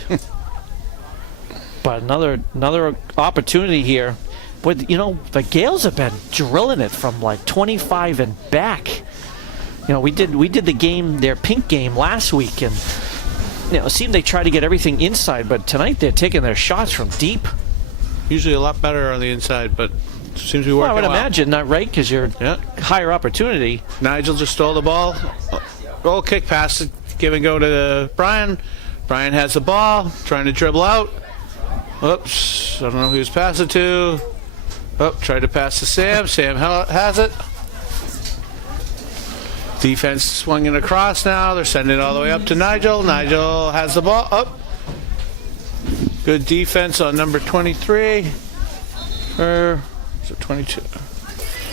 But another opportunity here. But the Gales have been drilling it from like 25 and back. We did the game, their pink game last week, and it seemed they tried to get everything inside, but tonight they're taking their shots from deep. Usually a lot better on the inside, but seems to be working well. I would well. imagine, not right, because you're higher opportunity. Nigel just stole the ball. Goal kick pass, give and go to Brian. Brian has the ball, trying to dribble out. Oops, I don't know who he was passing to. Oh, tried to pass to Sam. Sam has it. Defense swinging across now. They're sending it all the way up to Nigel. Nigel has the ball. Up. Good defense on number 23. Or is it 22?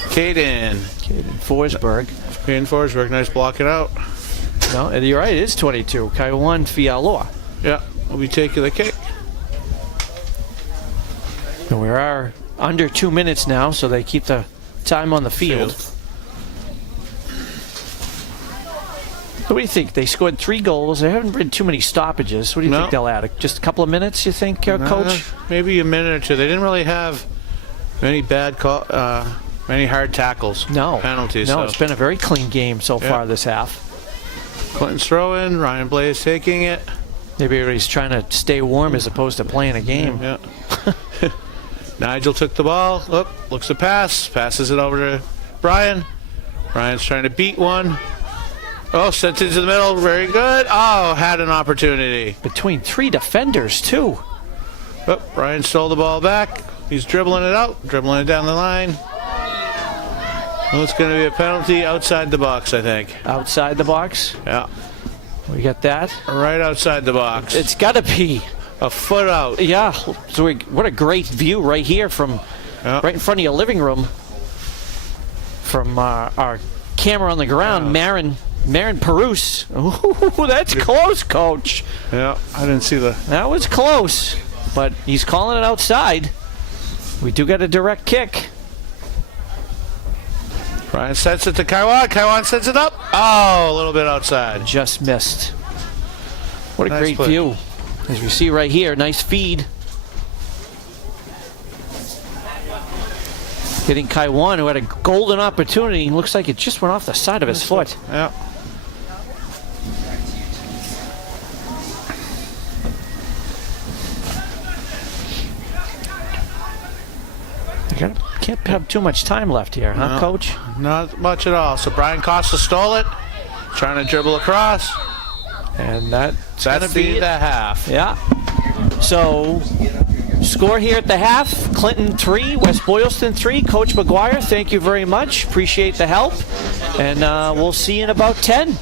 Caden Forsberg. Caden Forsberg. Nice blocking out. No, you're right. It is 22. Kaiwan Fialoa. Yeah. will be taking the kick. And we are under 2 minutes now, so they keep the time on the field. What do you think? They scored 3 goals. There haven't been too many stoppages. What do you think they'll add? Just a couple of minutes, you think, Coach? Maybe a minute or two. They didn't really have many many hard tackles. No. Penalties. No, so. it's been a very clean game so far this half. Clinton's throwing. Ryan Blaze taking it. Maybe everybody's trying to stay warm as opposed to playing a game. Yeah. Nigel took the ball. Oh, looks to pass. Passes it over to Brian. Brian's trying to beat one. Oh, sent it to the middle. Very good. Oh, had an opportunity. Between 3 defenders, too. Oh, Brian stole the ball back. He's dribbling it out. Dribbling it down the line. Oh, it's going to be a penalty outside the box, I think. Outside the box? Yeah. We got that? Right outside the box. It's got to be. A foot out. Yeah. So what a great view right here from right in front of your living room. From our camera on the ground, Marin Perus. Ooh, that's close, Coach. Yeah, I didn't see the... That was close, but he's calling it outside. We do get a direct kick. Brian sets it to Kaiwan. Kaiwan sets it up. Oh, a little bit outside. Just missed. What a Nice great play. view. As we see right here, nice feed. Hitting Kaiwan, who had a golden opportunity. Looks like it just went off the side of his foot. Yeah. Can't have too much time left here, huh, No. Coach? Not much at all. So Brian Costa stole it. Trying to dribble across. And that's That's going to be the half. Yeah. So, score here at the half. Clinton 3, West Boylston 3. Coach McGuire, thank you very much. Appreciate the help. And we'll see you in about 10.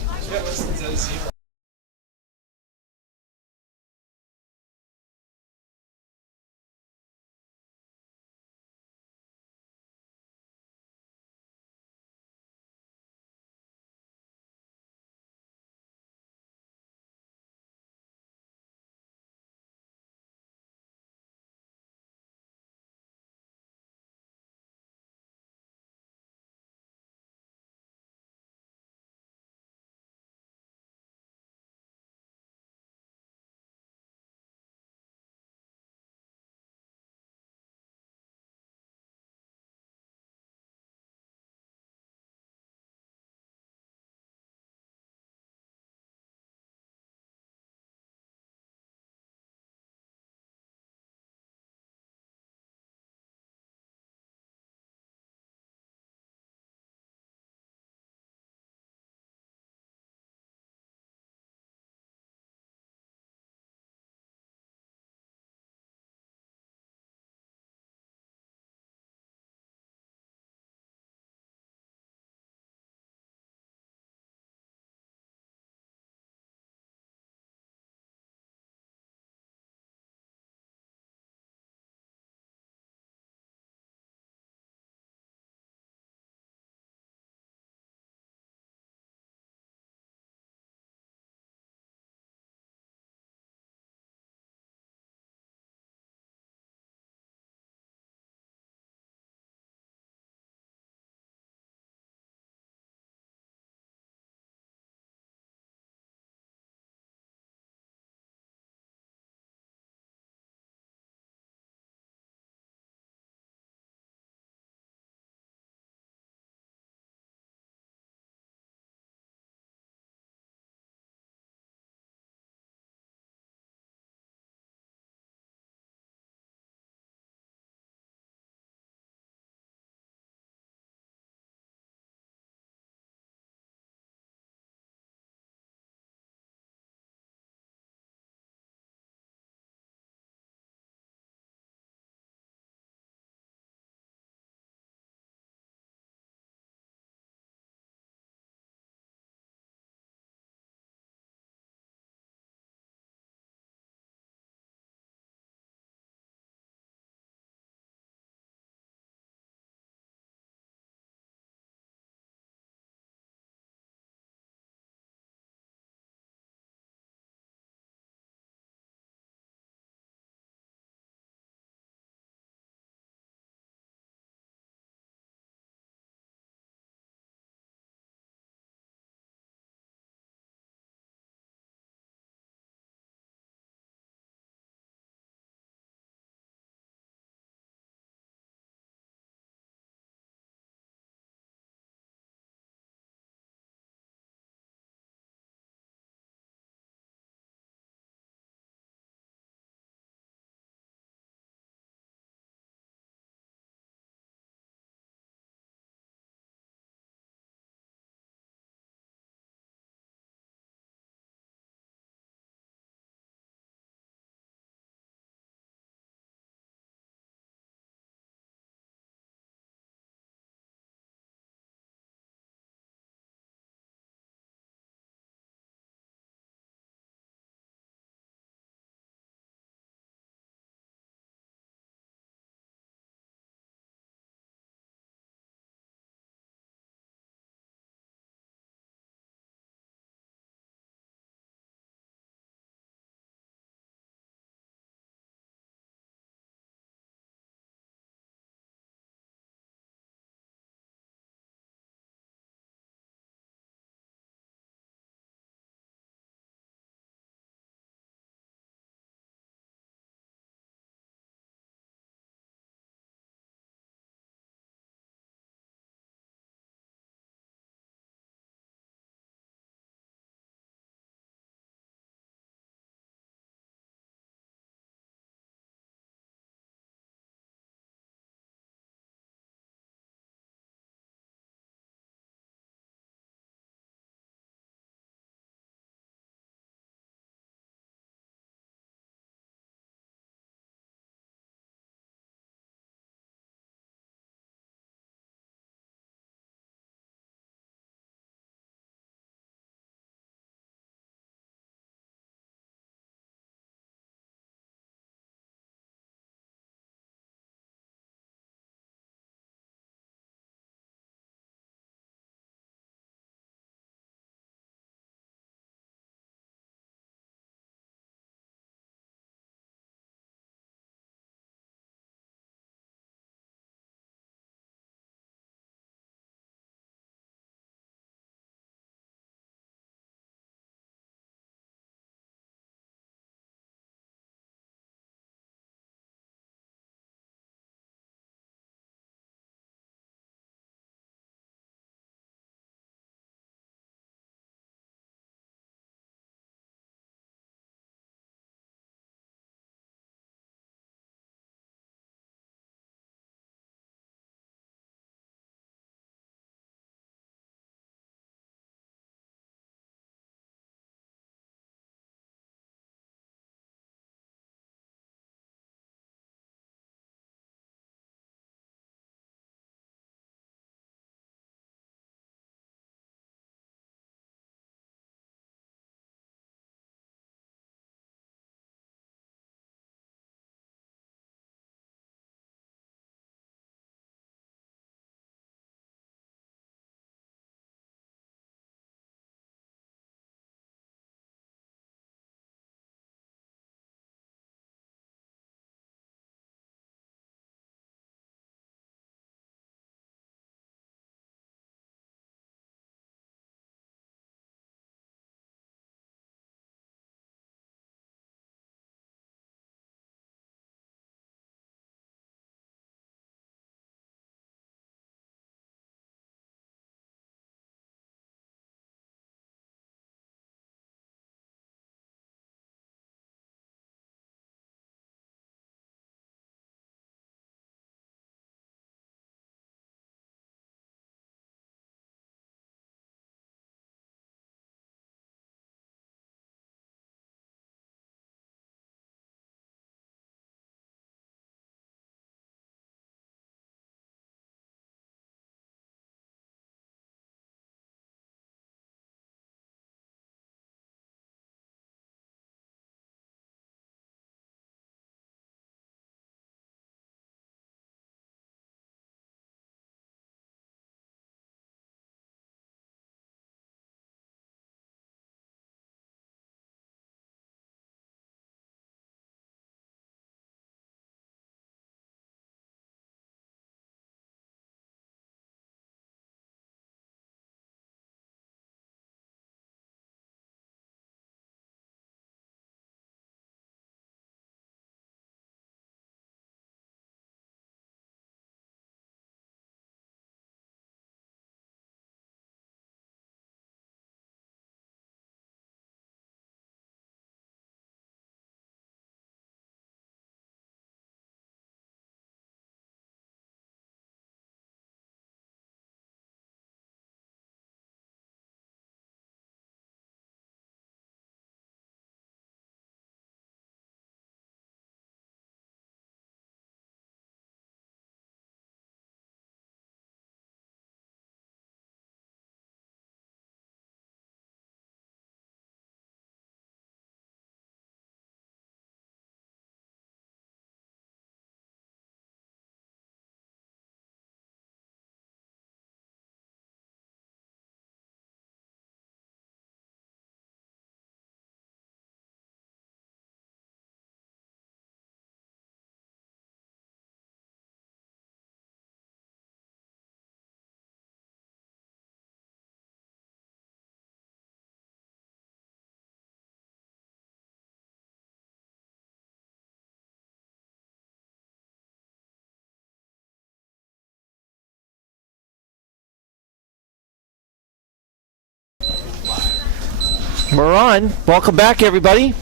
We're on. Welcome back, everybody.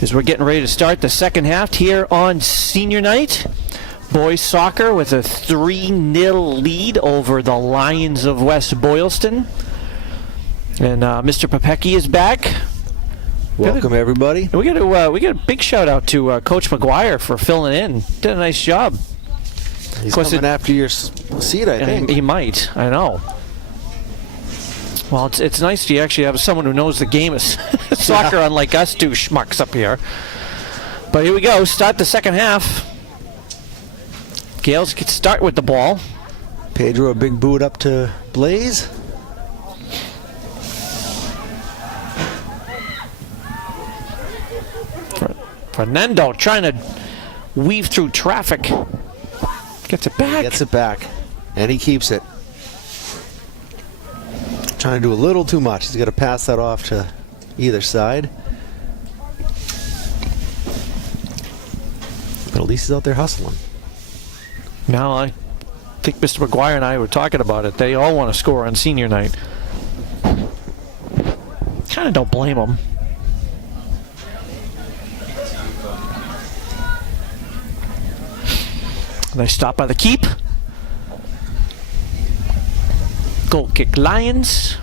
As we're getting ready to start the second half here on senior night. Boys soccer with a 3-0 lead over the Lions of West Boylston. And Mr. Popecki is back. Welcome, everybody. We got a big shout out to Coach McGuire for filling in. Did a nice job. He's coming after your seat, I think. He might. I know. Well, it's nice to actually have someone who knows the game of soccer, unlike us two schmucks up here. But here we go. Start the second half. Gales can start with the ball. Pedro, a big boot up to Blaze. Fernando trying to weave through traffic. Gets it back. Gets it back. And he keeps it. Trying to do a little too much. He's got to pass that off to either side. But at least he's out there hustling. No, I think Mr. McGuire and I were talking about it. They all want to score on senior night. Kind of don't blame them. Nice stop by the keep. Goal kick Lions.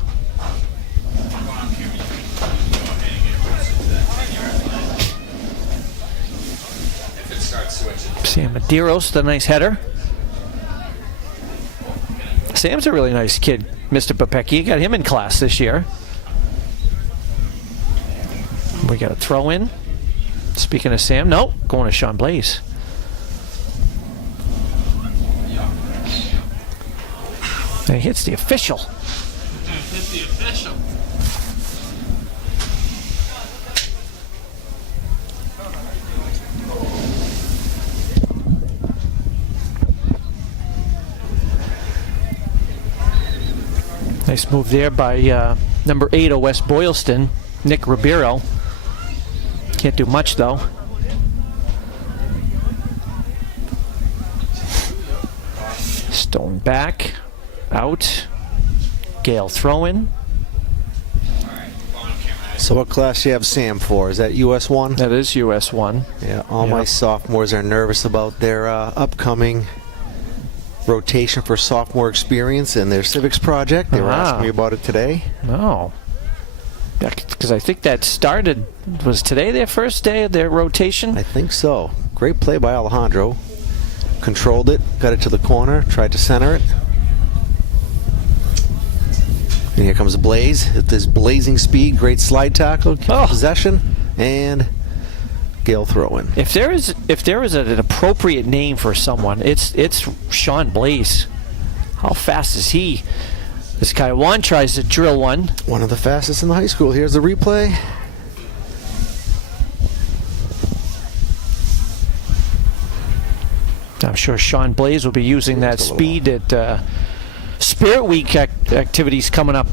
Sam Medeiros, the nice header. Sam's a really nice kid, Mr. Popecki. You got him in class this year. We got a throw in. Speaking of Sam, no, going to Sean Blaze. And he hits the official. Hit the official. Nice move there by number 8 of West Boylston, Nick Ribeiro. Can't do much though. Stone back, out. Gale throwing. So what class do you have Sam for? Is that US 1? That is US 1. Yeah, all my sophomores are nervous about their upcoming rotation for sophomore experience in their civics project. They were asking me about it today. No. Because I think that started, was today their first day of their rotation? I think so. Great play by Alejandro. Controlled it, got it to the corner, tried to center it. And here comes Blaze at this blazing speed. Great slide tackle, possession, and Gale throwing. If there is an appropriate name for someone, it's Sean Blaze. How fast is he? This guy Juan tries to drill one. One of the fastest in the high school. Here's the replay. I'm sure Sean Blaze will be using that speed at Spirit Week activities coming up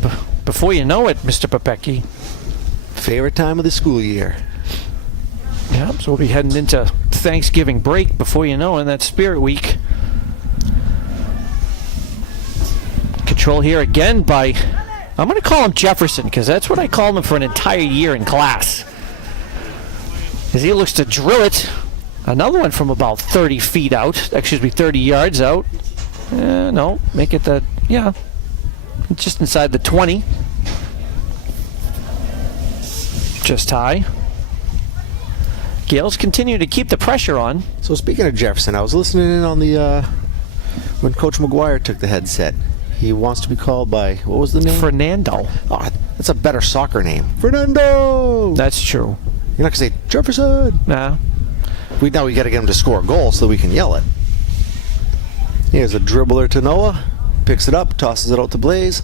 before you know it, Mr. Popecki. Favorite time of the school year. Yeah, so we'll be heading into Thanksgiving break before you know it, that Spirit Week. Control here again by, I'm going to call him Jefferson, because that's what I called him for an entire year in class. As he looks to drill it. Another one from about 30 feet out. 30 yards out. No, make it just inside the 20. Just high. Gales continue to keep the pressure on. So speaking of Jefferson, I was listening in on the when Coach McGuire took the headset. He wants to be called by, what was the name? Fernando. Oh, that's a better soccer name. Fernando! That's true. You're not going to say Jefferson. Nah. We got to get him to score a goal so we can yell it. Here's a dribbler to Noah. Picks it up, tosses it out to Blaze.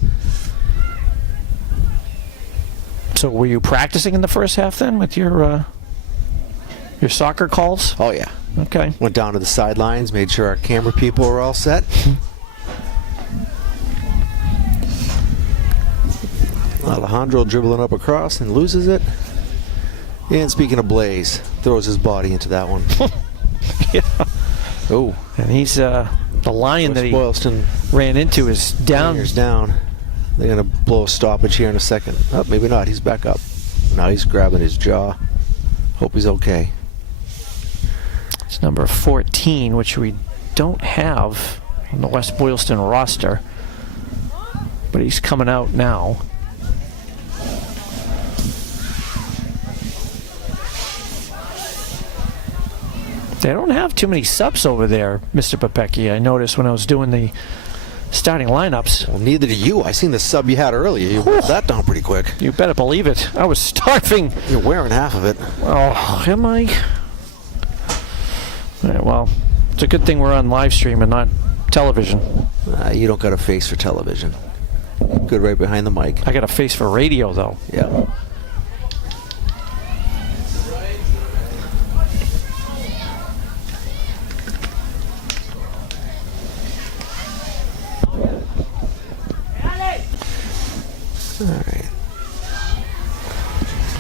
So were you practicing in the first half then with your soccer calls? Oh, yeah. Okay. Went down to the sidelines, made sure our camera people were all set. Alejandro dribbling up across and loses it. And speaking of Blaze, throws his body into that one. Yeah. Oh. And he's the lion that he Boylston ran into is down. Down. They're going to blow a stoppage here in a second. Oh, maybe not. He's back up. Now he's grabbing his jaw. Hope he's okay. It's number 14, which we don't have on the West Boylston roster. But he's coming out now. They don't have too many subs over there, Mr. Popecki. I noticed when I was doing the starting lineups. Well, neither do you. I seen the sub you had earlier. You wrote that down pretty quick. You better believe it. I was starving. You're wearing half of it. Oh, am I? All right, well, it's a good thing we're on live stream and not television. You don't got a face for television. Good right behind the mic. I got a face for radio, though. Yeah. All right.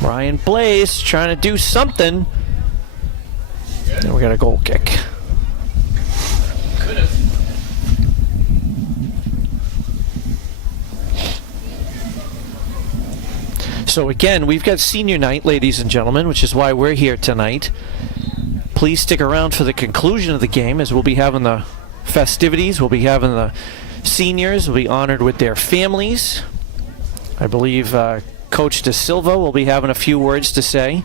Ryan Blaze trying to do something. And we got a goal kick. Could have. So again, we've got senior night, ladies and gentlemen, which is why we're here tonight. Please stick around for the conclusion of the game, as we'll be having the festivities. We'll be having the seniors will be honored with their families. I believe Coach De Silva will be having a few words to say.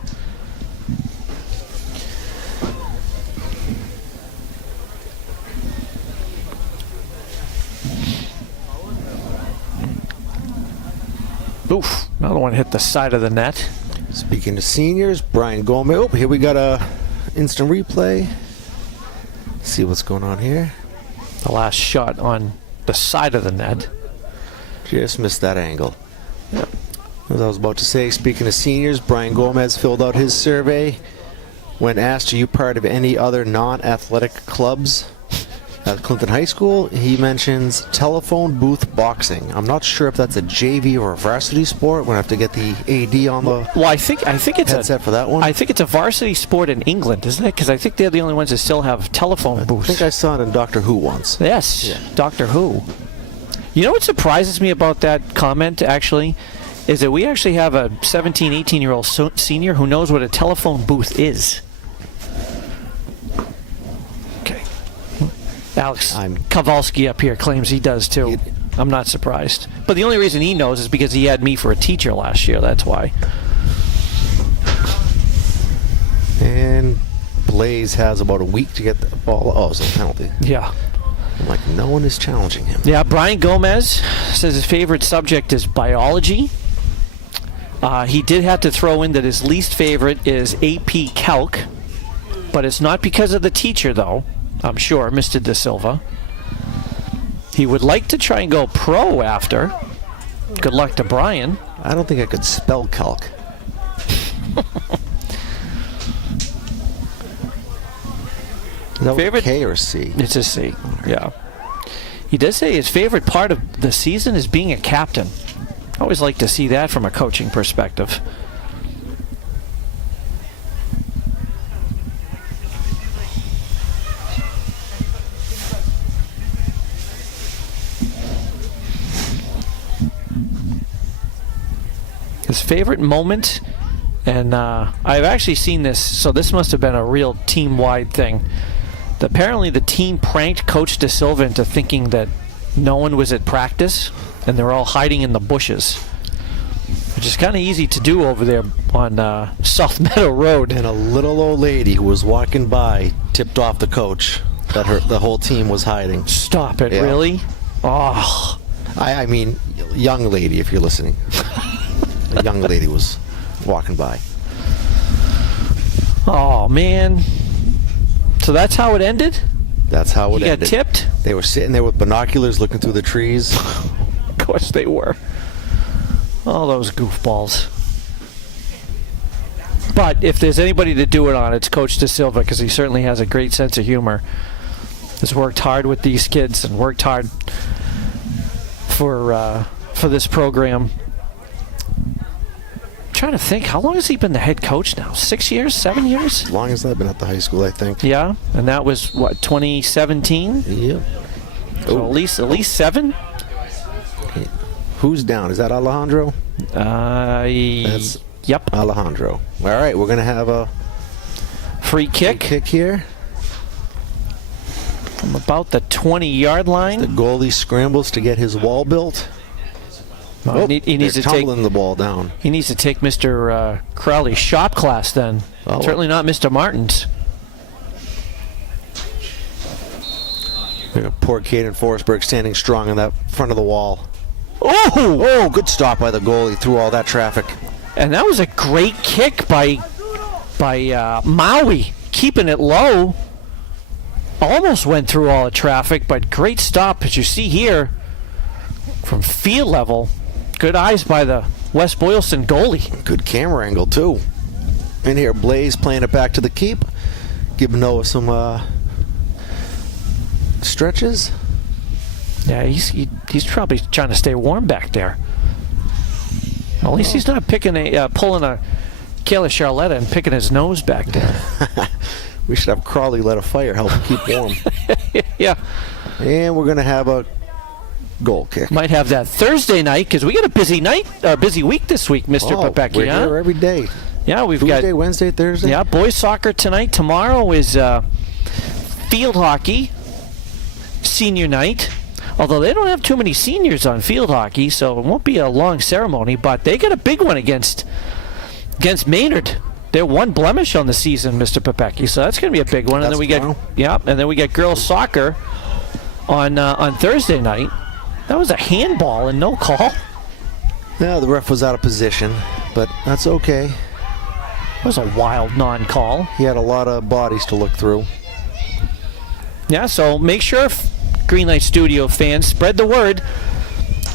Oof, another one hit the side of the net. Speaking of seniors, Brian Gomez. Oh, here we got a instant replay. See what's going on here. The last shot on the side of the net. Just missed that angle. As I was about to say, speaking of seniors, Brian Gomez filled out his survey. When asked, are you part of any other non-athletic clubs at Clinton High School? He mentions telephone booth boxing. I'm not sure if that's a JV or a varsity sport. We'll have to get the AD on the Well, I think it's headset for that one. I think it's a varsity sport in England, isn't it? Because I think they're the only ones that still have telephone booths. I think I saw it in Doctor Who once. Yes, Yeah. Doctor Who. You know what surprises me about that comment, actually, is that we actually have a 17, 18-year-old senior who knows what a telephone booth is. Okay. Alex Kowalski up here claims he does, too. I'm not surprised. But the only reason he knows is because he had me for a teacher last year. That's why. And Blaze has about a week to get the ball. Oh, it's a penalty. Yeah. I'm like, no one is challenging him. Yeah, Brian Gomez says his favorite subject is biology. He did have to throw in that his least favorite is AP Calc, but it's not because of the teacher, though, I'm sure, Mr. De Silva. He would like to try and go pro after. Good luck to Brian. I don't think I could spell calc. Is that Favorite- with a K or C? It's a C, yeah. He does say his favorite part of the season is being a captain. I always like to see that from a coaching perspective. His favorite moment, and I've actually seen this, so this must have been a real team-wide thing. Apparently the team pranked Coach De Silva into thinking that no one was at practice, and they're all hiding in the bushes, which is kind of easy to do over there on South Meadow Road. And a little old lady who was walking by tipped off the coach that the whole team was hiding. Stop it, Yeah. really? Oh, I mean, young lady, if you're listening. A young lady was walking by. oh man. So that's how it ended? That's how it He got ended. tipped? They were sitting there with binoculars looking through the trees. Of course they were. All those goofballs. But if there's anybody to do it on, it's Coach De Silva, because he certainly has a great sense of humor. Has worked hard with these kids and worked hard for this program. I'm trying to think, how long has he been the head coach now? 6 years? 7 years? As long as I've been at the high school, I think. Yeah, and that was what, 2017? Yep. So at least 7. Who's down? Is that Alejandro? That's Yep. Alejandro. All right, we're going to have a Free kick kick here. from about the 20-yard line. The goalie scrambles to get his wall built. Oh, he needs to take. tumbling the ball down. He needs to take Mr. Crowley's shop class then. Oh. Certainly not Mr. Martin's. Poor Caden Forsberg standing strong in that front of the wall. Oh! Good stop by the goalie through all that traffic. And that was a great kick by Maui, keeping it low. Almost went through all the traffic, but great stop, as you see here, from field level. Good eyes by the West Boylston goalie. Good camera angle, too. In here, Blaze playing it back to the keep. Giving Noah some stretches. Yeah, he's probably trying to stay warm back there. At least he's not pulling a Kayla Charlotta and picking his nose back there. We should have Crawley let a fire help him keep warm. Yeah. And we're going to have a goal kick. Might have that Thursday night because we got a busy week this week, Mr. Popecki. We're here every day. Yeah, we've Tuesday, got Wednesday, Thursday. Yeah, boys soccer tonight. Tomorrow is field hockey, senior night. Although they don't have too many seniors on field hockey, so it won't be a long ceremony. But they got a big one against Maynard. They're one blemish on the season, Mr. Popecki. So that's going to be a big one. And then we get girls soccer on Thursday night. That was a handball and no call. Yeah, the ref was out of position, but that's okay. It was a wild non-call. He had a lot of bodies to look through. Yeah, so make sure, Greenlight Studio fans, spread the word.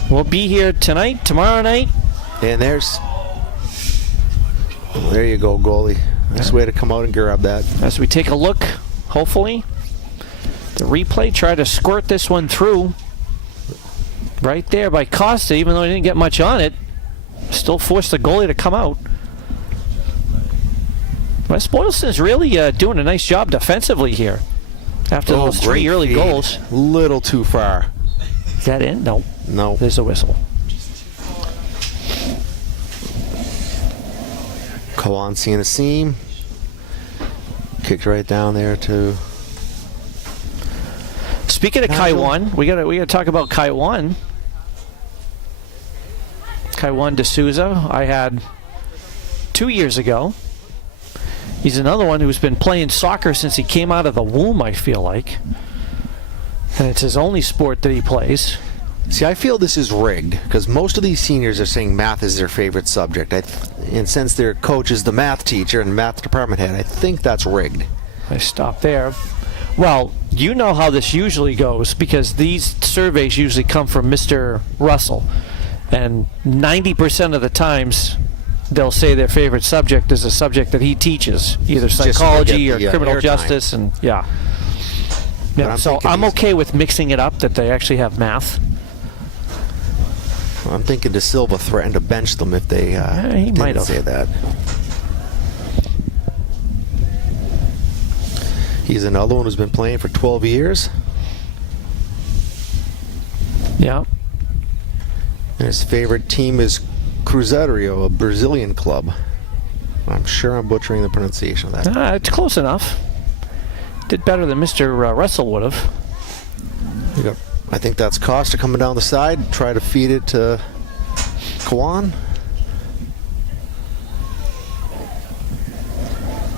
We'll be here tonight, tomorrow night. And there you go, goalie. Nice way to come out and grab that. As we take a look, hopefully, the replay, try to squirt this one through. Right there by Costa, even though he didn't get much on it. Still forced the goalie to come out. West Boylston's really doing a nice job defensively here. After those three early goals. Little too far. Is that in? No. No. There's a whistle. Kawan seeing a seam. Kicked right down there to... Speaking of Kaiwan, we gotta talk about Kaiwan. Kaiwan D'Souza, I had 2 years ago. He's another one who's been playing soccer since he came out of the womb, I feel like. And it's his only sport that he plays. See, I feel this is rigged because most of these seniors are saying math is their favorite subject. And since their coach is the math teacher and math department head, I think that's rigged. I stop there. Well, you know how this usually goes because these surveys usually come from Mr. Russell. And 90% of the times, they'll say their favorite subject is a subject that he teaches, either psychology or criminal justice. And yeah. So I'm okay with mixing it up that they actually have math. I'm thinking De Silva threatened to bench them if they he might didn't say that. He's another one who's been playing for 12 years. Yeah. And his favorite team is Cruzeiro, a Brazilian club. I'm sure I'm butchering the pronunciation of that. It's close enough. Did better than Mr. Russell would have. I think that's Costa coming down the side. Try to feed it to Kawan.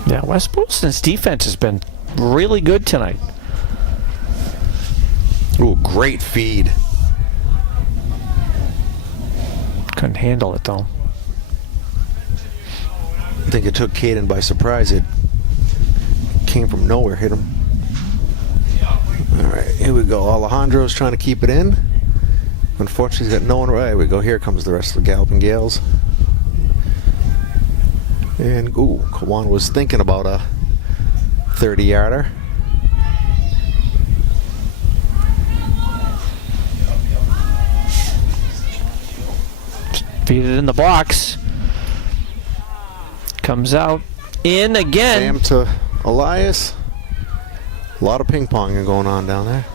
Yeah, West Boylston's defense has been really good tonight. Ooh, great feed. Couldn't handle it, though. I think it took Caden by surprise. It came from nowhere, hit him. All right, here we go. Alejandro's trying to keep it in. Unfortunately, he's got no one. Right, here we go. Here comes the rest of the Galloping Gales. And, Kawan was thinking about a 30-yarder. Feed it in the box. Comes out. In again. Sam to Elias. A lot of ping-ponging going on down there.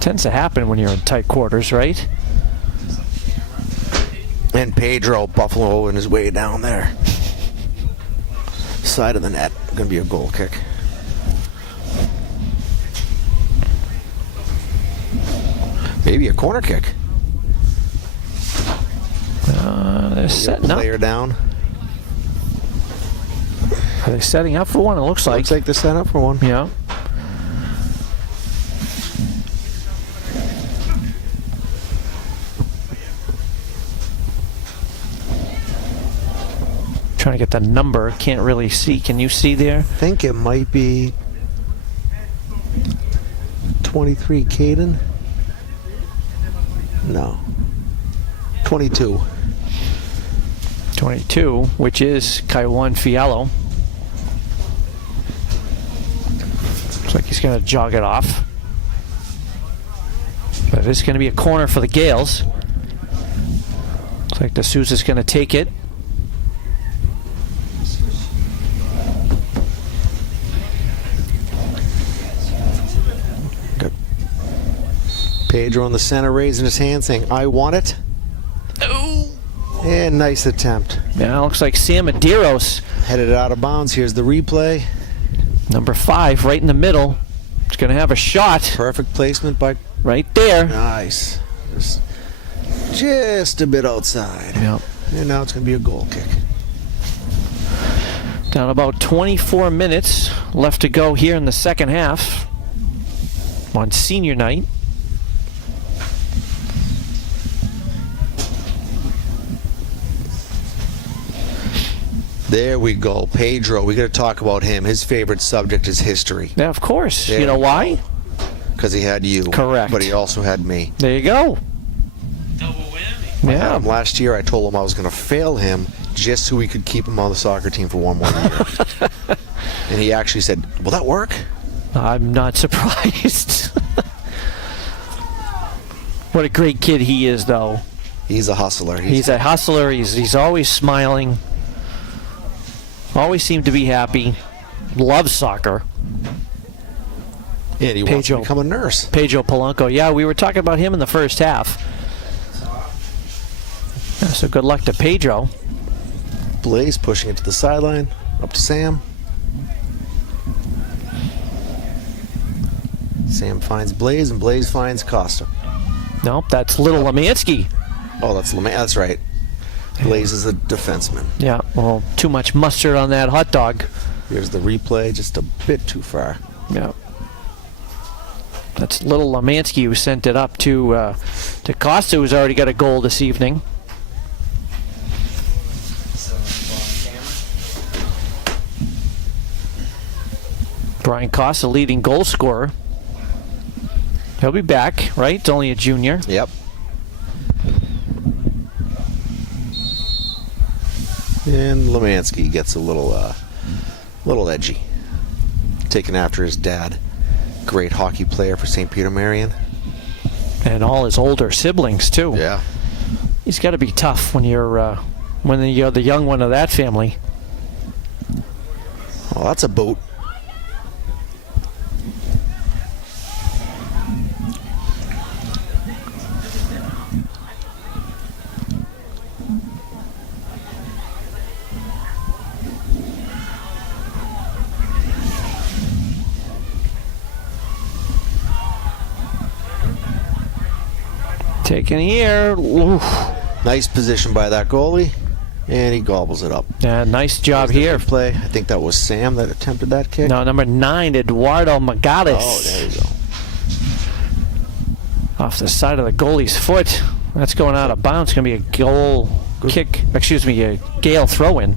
Tends to happen when you're in tight quarters, right? And And Pedro buffaloing his way down there. Side of the net. Going to be a goal kick. Maybe a corner kick. They're setting up. Player down. Are they setting up for one? It looks like. Looks like they're setting up for one. Yeah. Trying to get the number. Can't really see. Can you see there? I think it might be 23 Caden. No. 22. 22, which is Kaiwan Fialo. Looks like he's going to jog it off. But it's going to be a corner for the Gales. Looks like the Sousa's going to take it. Good. Pedro in the center raising his hand saying, I want it. And nice attempt. Yeah, looks like Sam Medeiros. Headed it out of bounds. Here's the replay. Number 5, right in the middle. It's going to have a shot. Perfect placement by... Right there. Nice. Just a bit outside. Yep. And now it's going to be a goal kick. Down about 24 minutes left to go here in the second half on senior night. There we go. Pedro, we got to talk about him. His favorite subject is history. Yeah, of course. There You know we why? Because he had you. Correct. But he also had me. There you go. Double whammy. I had Yeah. him last year. I told him I was going to fail him just so we could keep him on the soccer team for one more year. And he actually said, will that work? I'm not surprised. What a great kid he is, though. He's a hustler. He's a hustler. He's always smiling. Always seemed to be happy. Loves soccer. And he wants to Pedro. become a nurse. Pedro Polanco. Yeah, we were talking about him in the first half. Yeah, so good luck to Pedro. Blaze pushing it to the sideline. Up to Sam. Sam finds Blaze, and Blaze finds Costa. Nope, that's Little Lemansky. Oh, that's Lemay. That's right. Blaze is a defenseman. Yeah, well, too much mustard on that hot dog. Here's the replay, just a bit too far. Yeah. That's Little Lemansky who sent it up to Costa, who's already got a goal this evening. Brian Costa, leading goal scorer. He'll be back, right? It's only a junior. Yep. And Lemansky gets a little edgy. Taking after his dad. Great hockey player for St. Peter Marion. And all his older siblings, too. Yeah. He's got to be tough when you're the young one of that family. Well, that's a boot. Taking here. Oof. Nice position by that goalie. And he gobbles it up. Yeah, nice job There's the here. play. I think that was Sam that attempted that kick. No, number 9, Eduardo Magalis. Oh, there you go. Off the side of the goalie's foot. That's going out of bounds. It's going to be a goal kick. Excuse me, a Gale throw-in.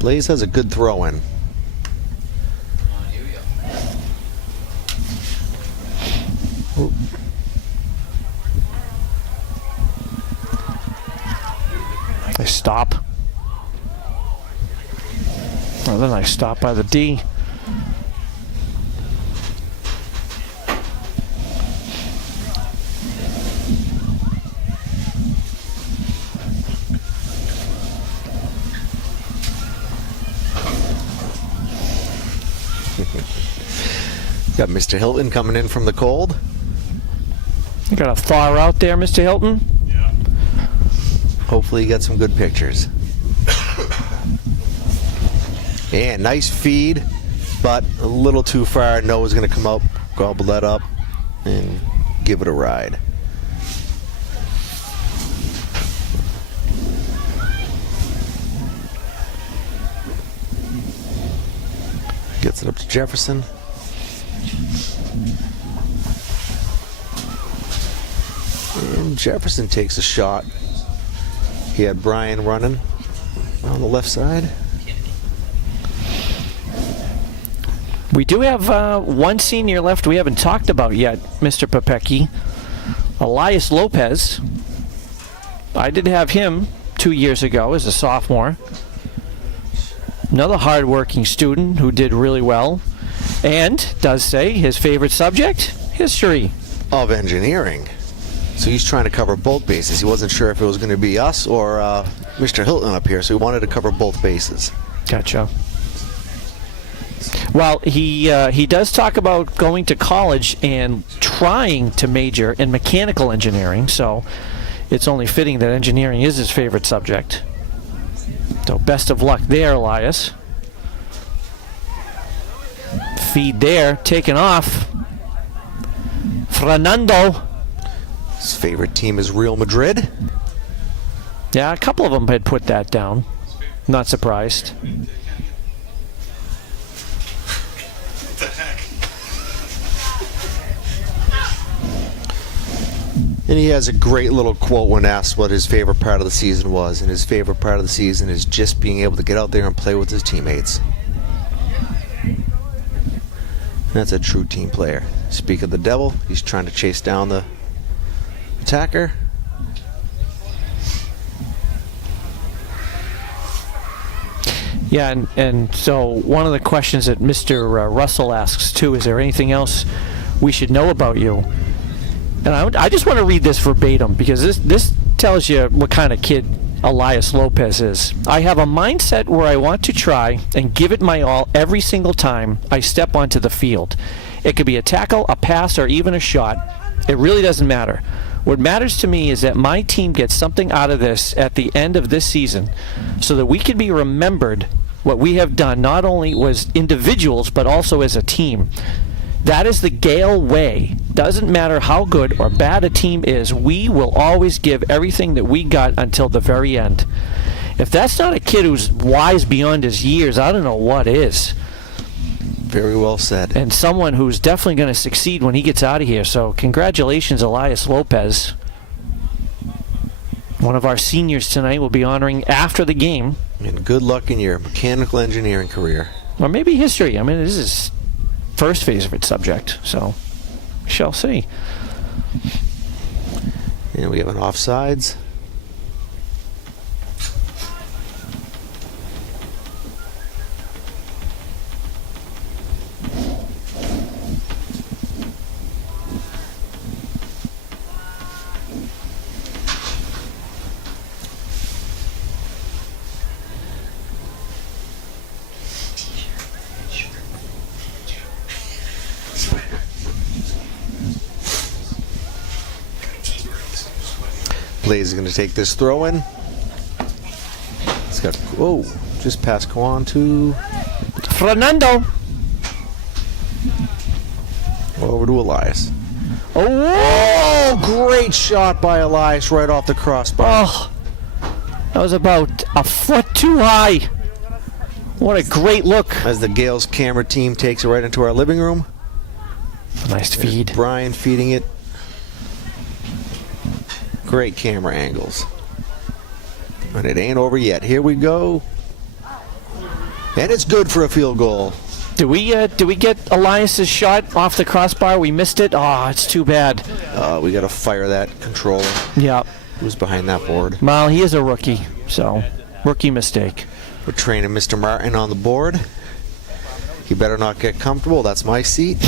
Blaze has a good throw-in. They stop. Well, then I stop by the D. Got Mr. Hilton coming in from the cold. You got a thaw out there, Mr. Hilton? Hopefully you got some good pictures. And nice feed, but a little too far. Noah's going to come up, gobble that up, and give it a ride. Gets it up to Jefferson. And Jefferson takes a shot. He had Brian running on the left side. We do have one senior left we haven't talked about yet, Mr. Popecki. Elias Lopez. I did have him 2 years ago as a sophomore. Another hard-working student who did really well. And does say his favorite subject, history. Of engineering. So he's trying to cover both bases. He wasn't sure if it was going to be us or Mr. Hilton up here, so he wanted to cover both bases. Gotcha. Well, he does talk about going to college and trying to major in mechanical engineering, so it's only fitting that engineering is his favorite subject. So best of luck there, Elias. Feed there, taken off. Fernando. His favorite team is Real Madrid. Yeah, a couple of them had put that down. Not surprised. And he has a great little quote when asked what his favorite part of the season was. And his favorite part of the season is just being able to get out there and play with his teammates. That's a true team player. Speak of the devil, he's trying to chase down the attacker. Yeah, and so one of the questions that Mr. Russell asks too, is there anything else we should know about you? And I just want to read this verbatim because this tells you what kind of kid Elias Lopez is. I have a mindset where I want to try and give it my all every single time I step onto the field. It could be a tackle, a pass, or even a shot. It really doesn't matter. What matters to me is that my team gets something out of this at the end of this season so that we can be remembered what we have done not only as individuals but also as a team. That is the Gale way. Doesn't matter how good or bad a team is, we will always give everything that we got until the very end. If that's not a kid who's wise beyond his years, I don't know what is. Very well said. And someone who's definitely going to succeed when he gets out of here. So congratulations, Elias Lopez. One of our seniors tonight will be honoring after the game. And good luck in your mechanical engineering career. Or maybe history. I mean, this is first favorite subject, so we shall see. And we have an offsides. Blaze is going to take this throw in. It's got, whoa, just past Kwan to Fernando. over to Elias. Oh, Great shot by Elias right off the crossbar. oh, that was about a foot too high. What a great look. As the Gales camera team takes it right into our living room. Nice feed. Brian feeding it. Great camera angles. And it ain't over yet. Here we go. And it's good for a field goal. Do we get Elias's shot off the crossbar? We missed it. Oh, it's too bad. We got to fire that controller. Yeah. Who's behind that board? Well, he is a rookie, so rookie mistake. We're training Mr. Martin on the board. He better not get comfortable. That's my seat.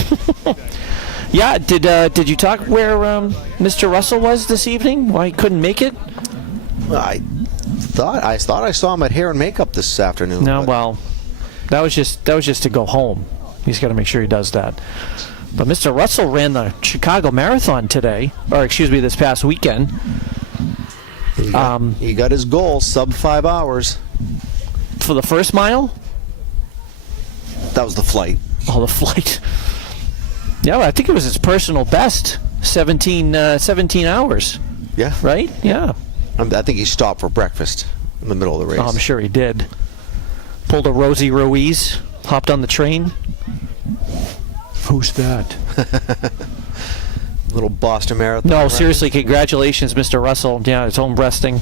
Yeah, did you talk where Mr. Russell was this evening? Why he couldn't make it? I thought I saw him at hair and makeup this afternoon. No, but well, that was just to go home. He's got to make sure he does that. But Mr. Russell ran the Chicago Marathon today, or excuse me, this past weekend. He got his goal, sub 5 hours. For the first mile? That was the flight. Oh, the flight. Yeah, well, I think it was his personal best. 17 hours, Yeah. right? Yeah. I think he stopped for breakfast in the middle of the race. Oh, I'm sure he did. Pulled a Rosie Ruiz, hopped on the train. Who's that? Little Boston Marathon. No, right? seriously, congratulations, Mr. Russell. Yeah, his home resting.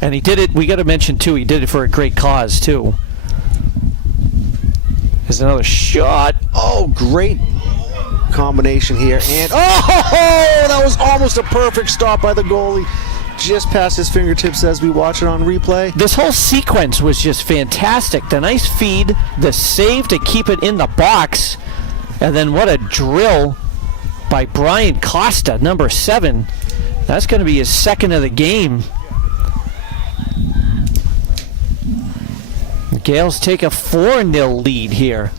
And he did it, we got to mention, too, he did it for a great cause, too. There's another shot. Oh, great combination here. And that was almost a perfect stop by the goalie. Just past his fingertips as we watch it on replay. This whole sequence was just fantastic. The nice feed, the save to keep it in the box, and then what a drill by Brian Costa, number 7. That's going to be his second of the game. The Gales take a 4-0 lead here.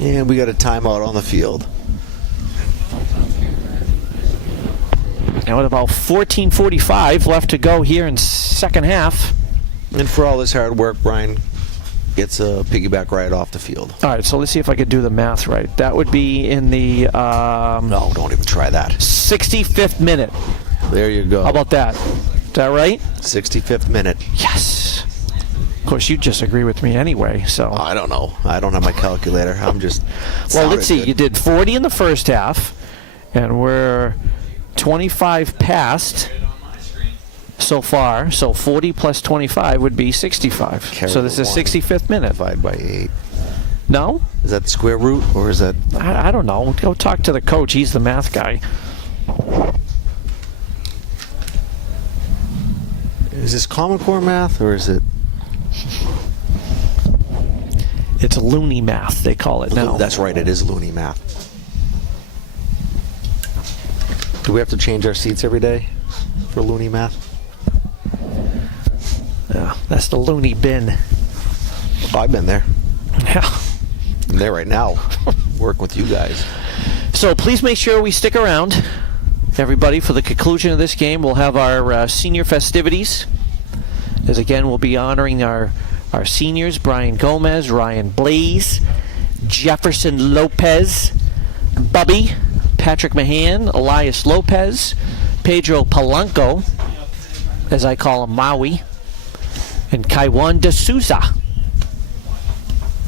And we got a timeout on the field. Now with about 14:45 left to go here in second half. And for all this hard work, Brian gets a piggyback ride off the field. All right, so let's see if I could do the math right. That would be in the No, don't even try that. 65th minute. There you go. How about that? Is that right? 65th minute. Yes. Of course, you disagree with me anyway, so. I don't know. I don't have my calculator. I'm just. Well, let's see. Good. You did 40 in the first half, and we're 25 past so far. So 40 plus 25 would be 65. Carry So this is the 65th minute. Divide by 8. No? Is that the square root or is that? I don't know. Go talk to the coach. He's the math guy. Is this Common Core math or is it? It's loony math, they call it now. That's right. It is loony math. Do we have to change our seats every day for loony math? Yeah, that's the loony bin. Oh, I've been there. Yeah. I'm there right now. Working with you guys. So please make sure we stick around, everybody, for the conclusion of this game. We'll have our senior festivities. As again, we'll be honoring our seniors, Brian Gomez, Ryan Blaze, Jefferson Lopez, Bubby, Patrick Mahan, Elias Lopez, Pedro Palanco, as I call him, Maui, and Kaiwan De Souza.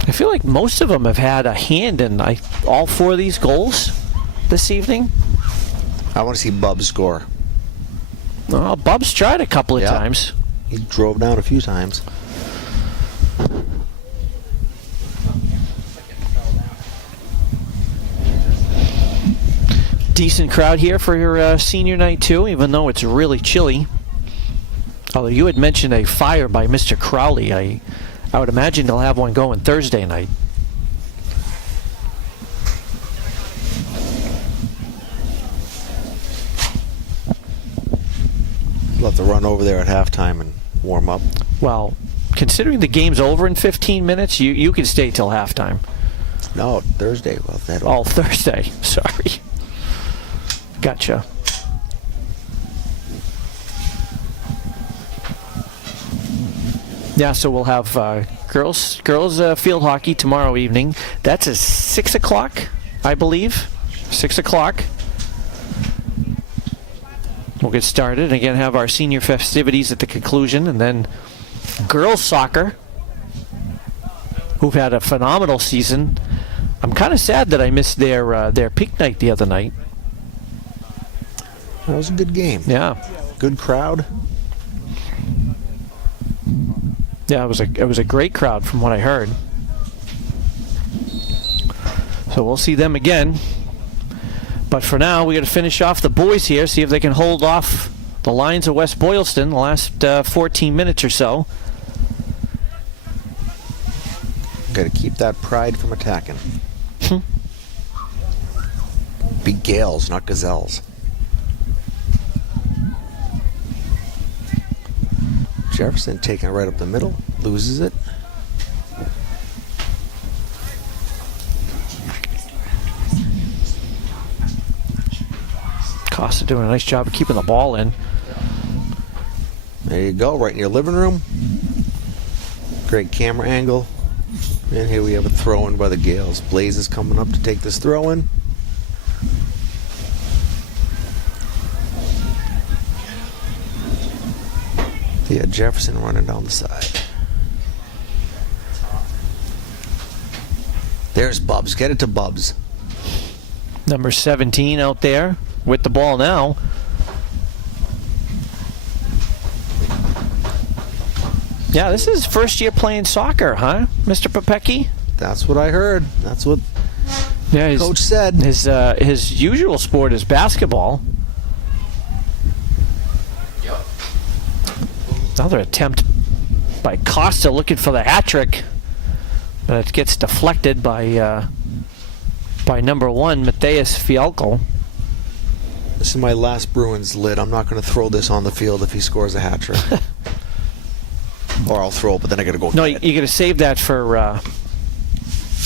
I feel like most of them have had a hand in all 4 of these goals this evening. I want to see Bub score. Well, Bub's tried a couple of Yeah. times. He drove down a few times. Decent crowd here for your senior night too, even though it's really chilly. Although you had mentioned a fire by Mr. Crowley, I would imagine they'll have one going Thursday night. We'll have to run over there at halftime and warm up. Well, considering the game's over in 15 minutes, you can stay till halftime. No, Thursday. Well, that. Oh, Thursday. Sorry. Gotcha. Yeah, so we'll have girls field hockey tomorrow evening. That's at 6 o'clock, I believe. 6 o'clock. We'll get started and again have our senior festivities at the conclusion, and then girls soccer, who've had a phenomenal season. I'm kind of sad that I missed their peak night the other night. That was a good game. Yeah. Good crowd. Yeah, it was a great crowd from what I heard. So we'll see them again. But for now, we got to finish off the boys here, see if they can hold off the Lions of West Boylston the last 14 minutes or so. Got to keep that pride from attacking. Be Gales, not Gazelles. Jefferson taking it right up the middle, loses it. Costa doing a nice job of keeping the ball in. There you go, right in your living room. Great camera angle. And here we have a throw in by the Gales. Blaze is coming up to take this throw in. Yeah, Jefferson running down the side. There's Bubs. Get it to Bubs. Number 17 out there with the ball now. Yeah, this is first year playing soccer, huh, Mr. Popecki? That's what I heard. That's what Yeah, Coach said. His usual sport is basketball. Another attempt by Costa looking for the hat trick, but it gets deflected by number 1, Matthias Fialco. This is my last Bruins lid. I'm not going to throw this on the field if he scores a hat trick. Or I'll throw it, but then I got to go. No, get it. you got to save that for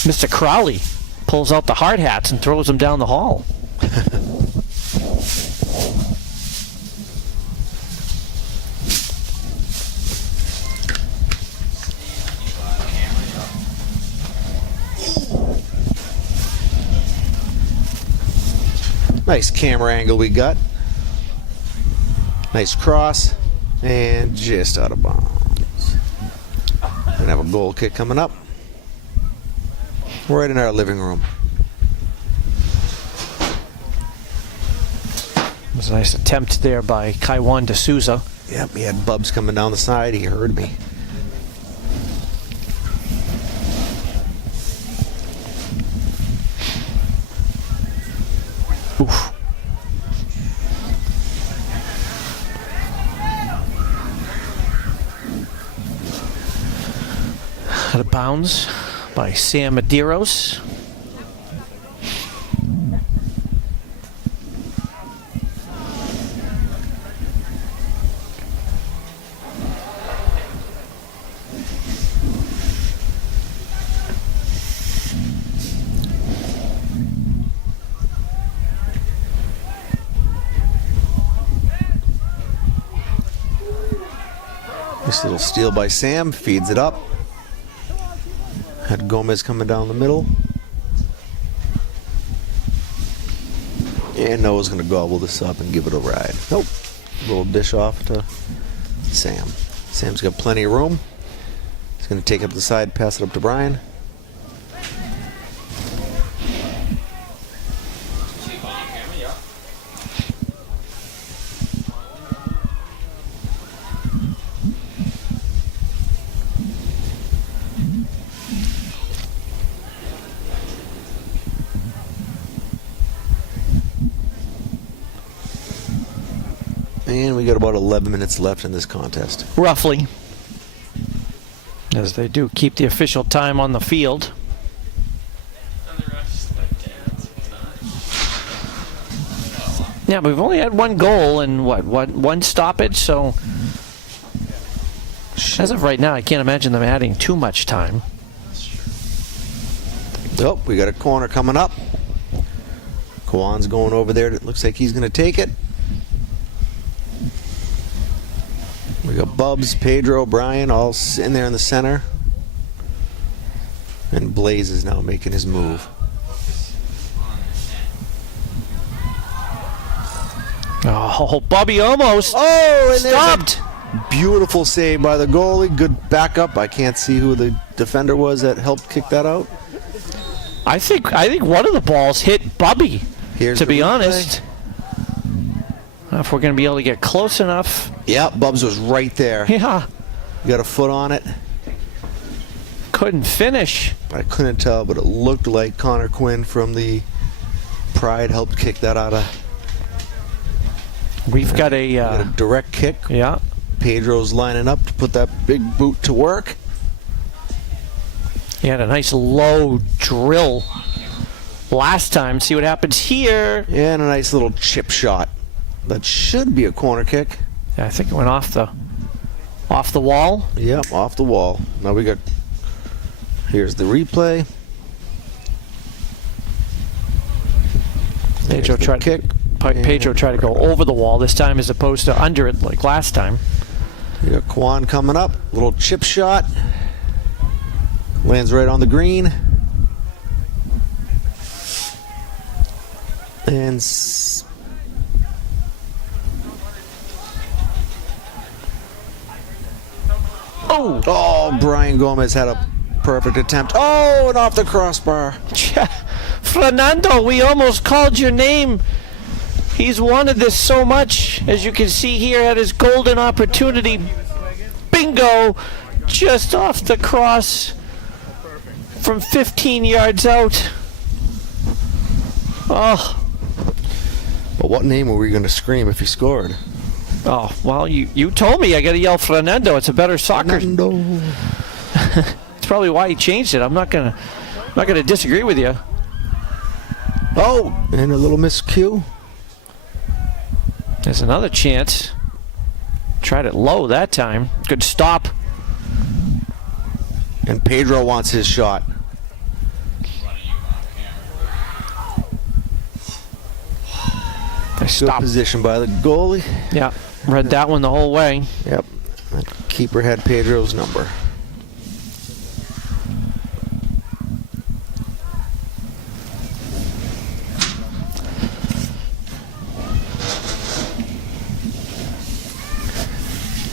Mr. Crowley. Pulls out the hard hats and throws them down the hall. Nice camera angle we got. Nice cross. And just out of bounds. Gonna have a goal kick coming up. Right in our living room. It was a nice attempt there by Kaiwan D'Souza. Yep, he had Bubs coming down the side. He heard me. Oof. Out of bounds by Sam Medeiros. Nice little steal by Sam. Feeds it up. Had Gomez coming down the middle. And Noah's going to gobble this up and give it a ride. Nope. Little dish off to Sam. Sam's got plenty of room. He's going to take up the side, pass it up to Brian. And we got about 11 minutes left in this contest. Roughly. As they do keep the official time on the field. Yeah, but we've only had one goal and one stoppage, so as of right now, I can't imagine them adding too much time. Oh, we got a corner coming up. Kwan's going over there. It looks like he's going to take it. We got Bubs, Pedro, Brian, all in there in the center. And Blaze is now making his move. Oh, Bobby almost Oh, and stopped. Beautiful save by the goalie. Good backup. I can't see who the defender was that helped kick that out. I think one of the balls hit Bobby, Here's to the be replay. honest. If we're going to be able to get close enough. Yeah, Bubs was right there. Yeah. Got a foot on it. Couldn't finish. I couldn't tell, but it looked like Connor Quinn from the Pride helped kick that out of. We've got Got a a direct kick. yeah. Pedro's lining up to put that big boot to work. He had a nice low drill last time. See what happens here. And a nice little chip shot. That should be a corner kick. Yeah, I think it went off the wall. Yep, off the wall. Now we got. Here's the replay. Pedro There's the tried kick. Pedro tried to go over the wall this time as opposed to under it like last time. You got Kwan coming up. Little chip shot. Lands right on the green. And oh, Brian Gomez had a perfect attempt. Oh, and off the crossbar. Fernando, we almost called your name. He's wanted this so much. As you can see here, had his golden opportunity. Bingo! Just off the cross from 15 yards out. Oh. But what name were we going to scream if he scored? Oh, well, you told me I got to yell Fernando. It's a better soccer. Fernando. It's probably why he changed it. I'm not gonna disagree with you. Oh, and a little miscue. There's another chance. Tried it low that time. Good stop. And Pedro wants his shot. Nice Good stop. position by the goalie. Yeah, read that one the whole way. Yep. That keeper had Pedro's number.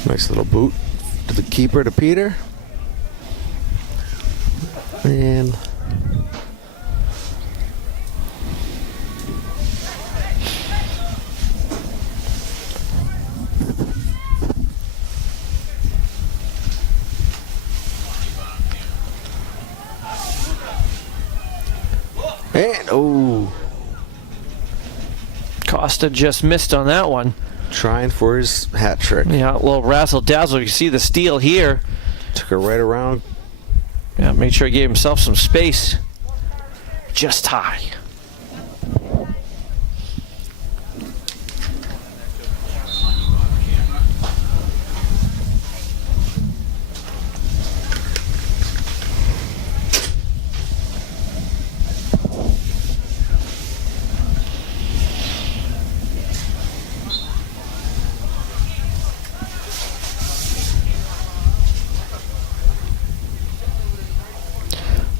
Nice little boot to the keeper, to Peter. And oh, Costa just missed on that one. trying for his hat trick. Yeah, a little razzle dazzle. You see the steal here. Took her right around. Yeah, made sure he gave himself some space. Just high.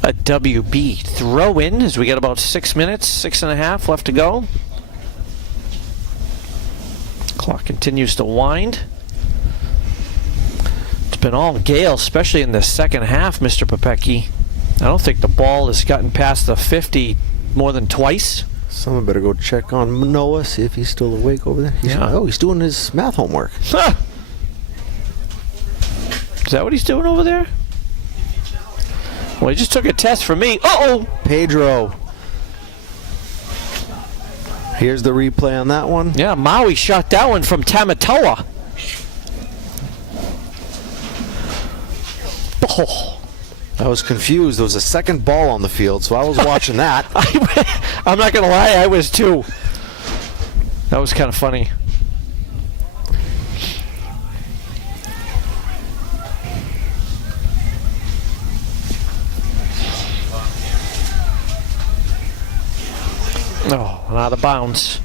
A WB throw in as we get about 6 minutes, 6.5 left to go. Clock continues to wind. It's been all Gale, especially in the second half, Mr. Popecki. I don't think the ball has gotten past the 50 more than twice. Someone better go check on Manoa, see if he's still awake over there. Oh, he's doing his math homework. Huh. Is that what he's doing over there? Well, he just took a test from me. Uh-oh! Pedro. Here's the replay on that one. Yeah, Maui shot that one from Tamatoa. Oh. I was confused. There was a second ball on the field, so I was watching that. I'm not going to lie, I was too. That was kind of funny. Oh, and out of bounds.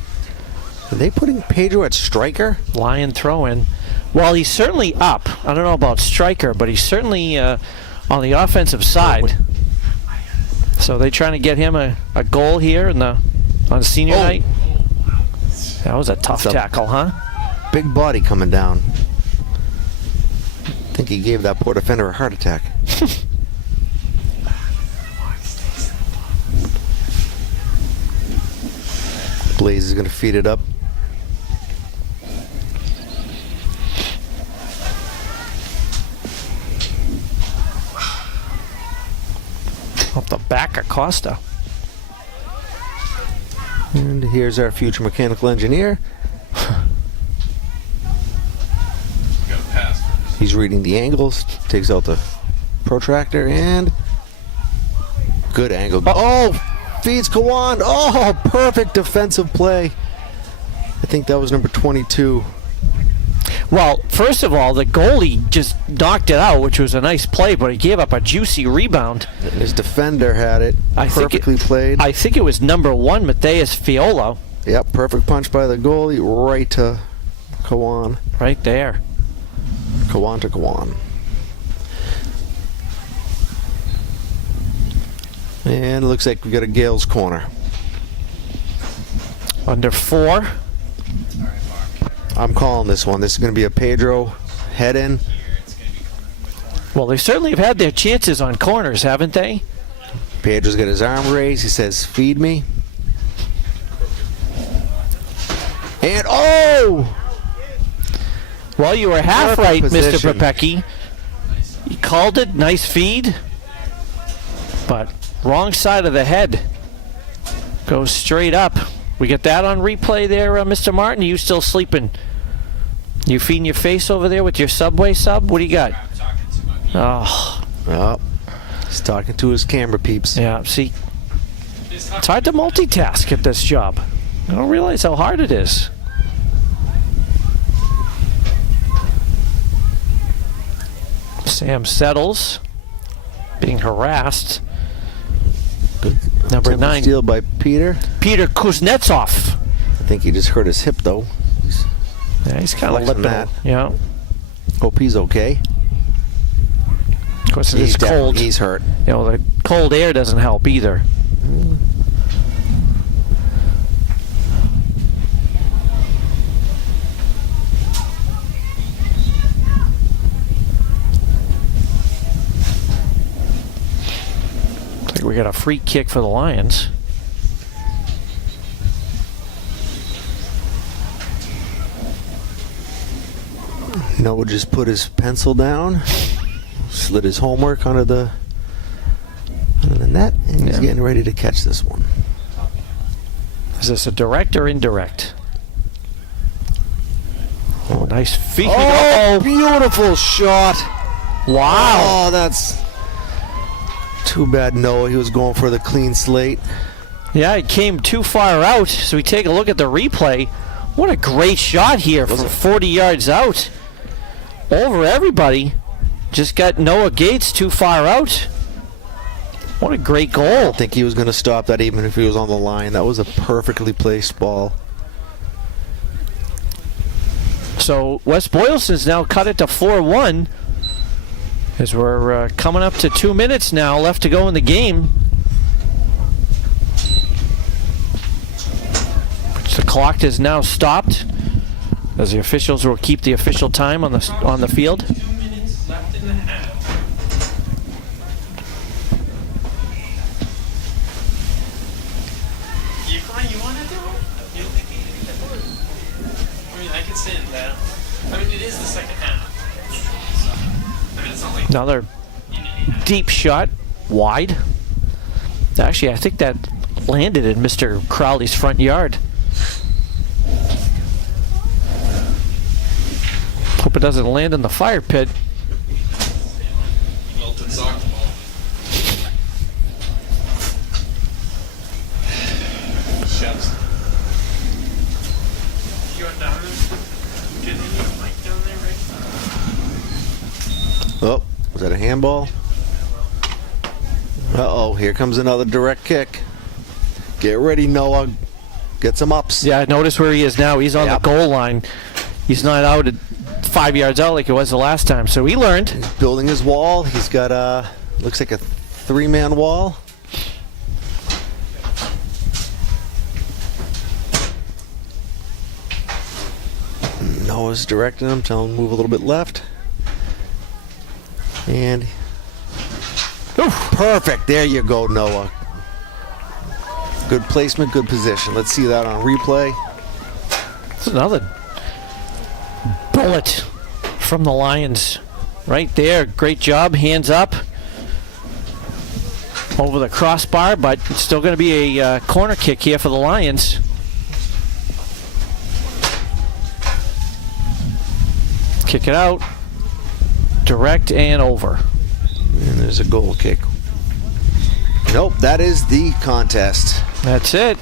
Are they putting Pedro at striker? Lion throw in. Well, he's certainly up. I don't know about striker, but he's certainly on the offensive side. So they're trying to get him a goal here on senior night. That was a tough tackle, huh? Big body coming down. I think he gave that poor defender a heart attack. Blaze is going to feed it up. Off the back of Costa. And here's our future mechanical engineer. He's reading the angles, takes out the protractor, and good angle. Oh, feeds Kawan. Oh, perfect defensive play. I think that was number 22. Well, first of all, the goalie just knocked it out, which was a nice play, but he gave up a juicy rebound. His defender had it perfectly played. I think it was number 1, Mateus Fiolo. Yep, perfect punch by the goalie, right to Kawan. Right there. Kawan to Kawan. And it looks like we got a Gales corner. Under 4. I'm calling this one. This is going to be a Pedro head in. Well, they certainly have had their chances on corners, haven't they? Pedro's got his arm raised. He says, feed me. And oh! Well, you were half Perfect right, position. Mr. Propecki. You called it. Nice feed. But wrong side of the head. Goes straight up. We get that on replay there, Mr. Martin. Are you still sleeping? You feeding your face over there with your Subway sub? What do you got? Oh, Oh, he's talking to his camera peeps. yeah. See, it's hard to multitask at this job. I don't realize how hard it is. Sam settles, being harassed. Number Attempt 9, steal by Peter. Peter Kuznetsov. I think he just hurt his hip though. Yeah, he's kind of Flexing limping. that. Yeah. Hope he's okay. Of course, it is cold. He's hurt. You know, the cold air doesn't help either. Looks like we got a free kick for the Lions. Noah just put his pencil down, slid his homework under the net, and he's Yeah. getting ready to catch this one. Is this a direct or indirect? Oh, nice feed. Oh, beautiful shot. Wow. Oh, that's too bad Noah. He was going for the clean slate. Yeah, it came too far out. So we take a look at the replay. What a great shot here from 40 yards out. Over everybody. Just got Noah Gates too far out. What a great goal. I think he was going to stop that even if he was on the line. That was a perfectly placed ball. So West Boylston's now cut it to 4-1 as we're coming up to 2 minutes now left to go in the game. The clock is now stopped as the officials will keep the official time on the field. 2 minutes left in the half. You want to do it? You don't think you can do it? I mean, I can stand down. I mean, it is the second half. So, I mean, it's not like Another deep shot, wide. Actually, I think that landed in Mr. Crowley's front yard. Hope it doesn't land in the fire pit. Melted soccer ball. Chefs. you going down there. Did you need a mic down there, right? Oh, was that a handball? Uh-oh, here comes another direct kick. Get ready, Noah. Get some ups. Yeah, notice where he is now. He's on Yep. the goal line. He's not out at 5 yards out like it was the last time. So he learned. Building his wall. He's got looks like a 3-man wall. Noah's directing him, telling him to move a little bit left. And perfect. There you go, Noah. Good placement, good position. Let's see that on replay. That's another bullet from the Lions. Right there. Great job. Hands up. Over the crossbar, but it's still going to be a corner kick here for the Lions. Kick it out. Direct and over. And there's a goal kick. Nope, that is the contest. That's it.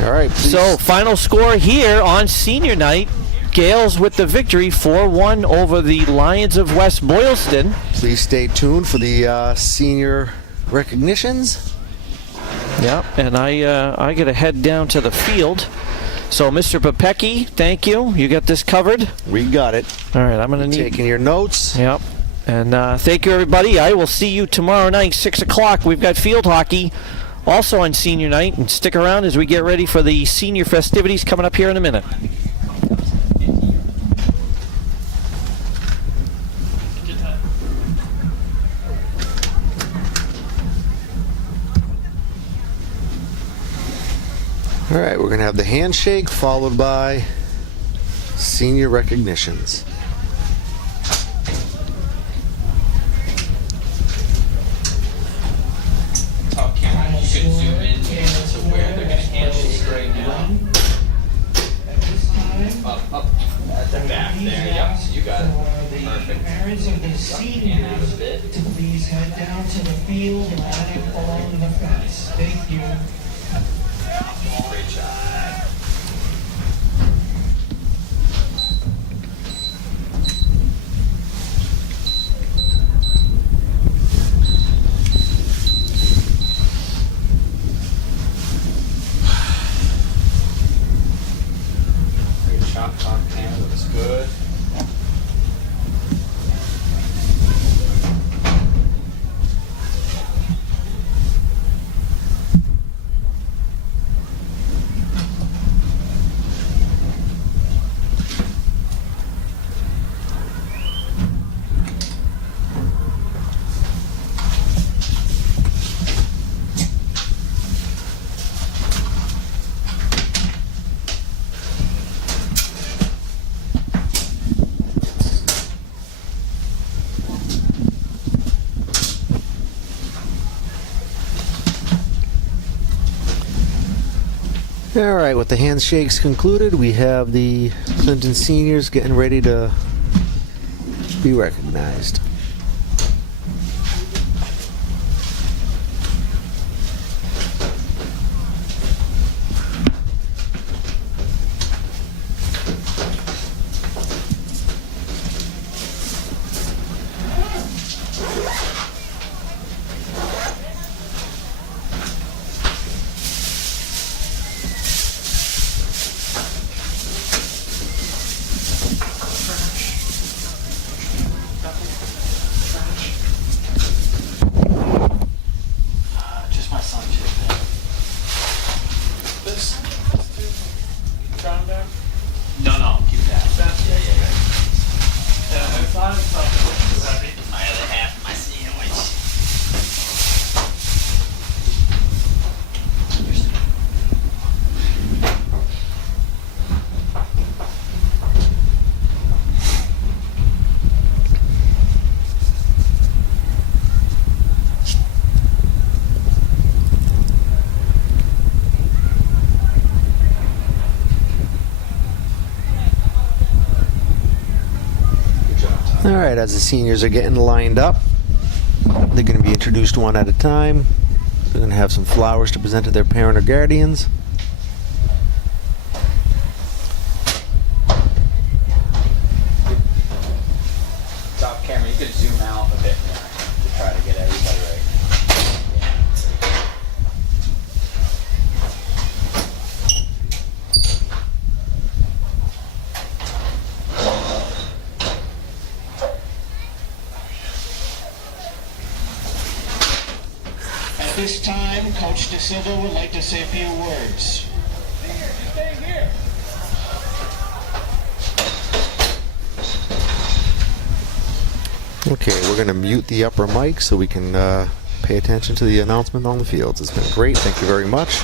All right, please. So, final score here on senior night. Gales with the victory, 4-1 over the Lions of West Boylston. Please stay tuned for the senior recognitions. Yeah, and I got to head down to the field So, Mr. Popecki, thank you. You got this covered. We got it. All right, I'm going to need... Taking your notes. Yep. And thank you, everybody. I will see you tomorrow night, 6 o'clock. We've got field hockey also on senior night. And stick around as we get ready for the senior festivities coming up here in a minute. All right, we're going to have the handshake followed by senior recognitions. Top camera, you could zoom in to where they're gonna handshake right now. Up at the back there. Yep, you got it. Perfect. Parents of the And out a seniors bit. to please head down to the field and line up along the fence. Thank you. Great job. Great shot, top camera, that was good. All right, with the handshakes concluded, we have the Clinton seniors getting ready to be recognized. Just my son chip there. This John back? No, keep that. Yeah. Yeah, it's not too heavy. My other half of my sandwich. All right, as the seniors are getting lined up, they're going to be introduced one at a time. They're going to have some flowers to present to their parent or guardians. Top camera, you could zoom out a bit more to try to get everybody right. At this time, Coach De Silva would like to say a few words. Okay, we're going to mute the upper mic so we can pay attention to the announcement on the fields. It's been great. Thank you very much.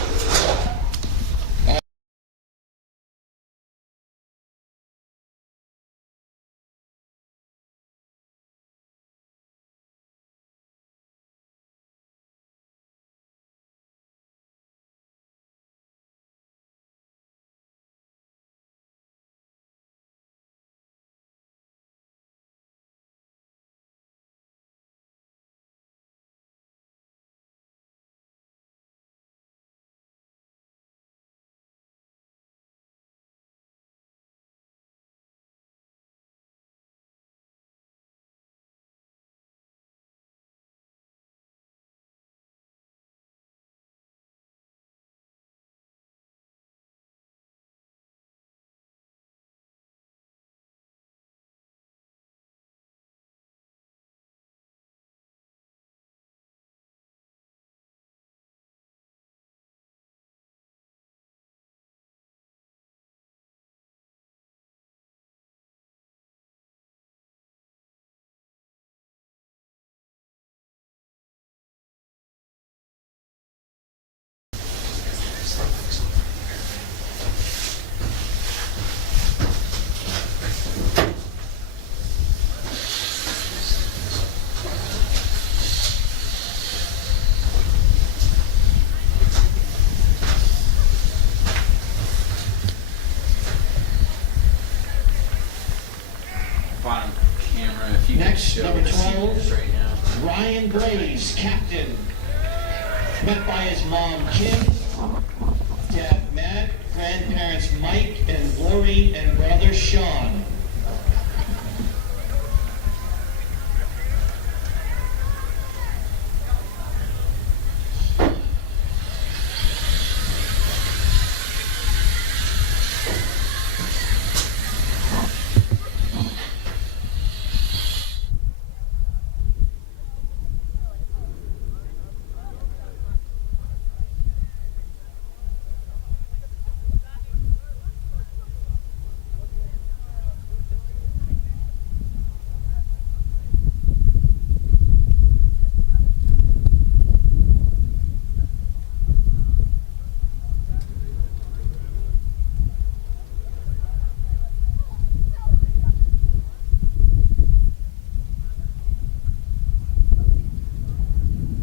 camera, if you could Next, show number the 12. seniors right now. Ryan Graves, captain. Met by his mom, Kim, dad, Matt, grandparents, Mike and Lori, and brother, Sean.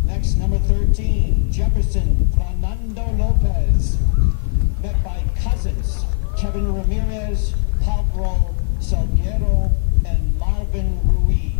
Next, number 13, Jefferson Fernando Lopez. Met by cousins, Kevin Ramirez, Pablo Salguero, and Marvin Ruiz.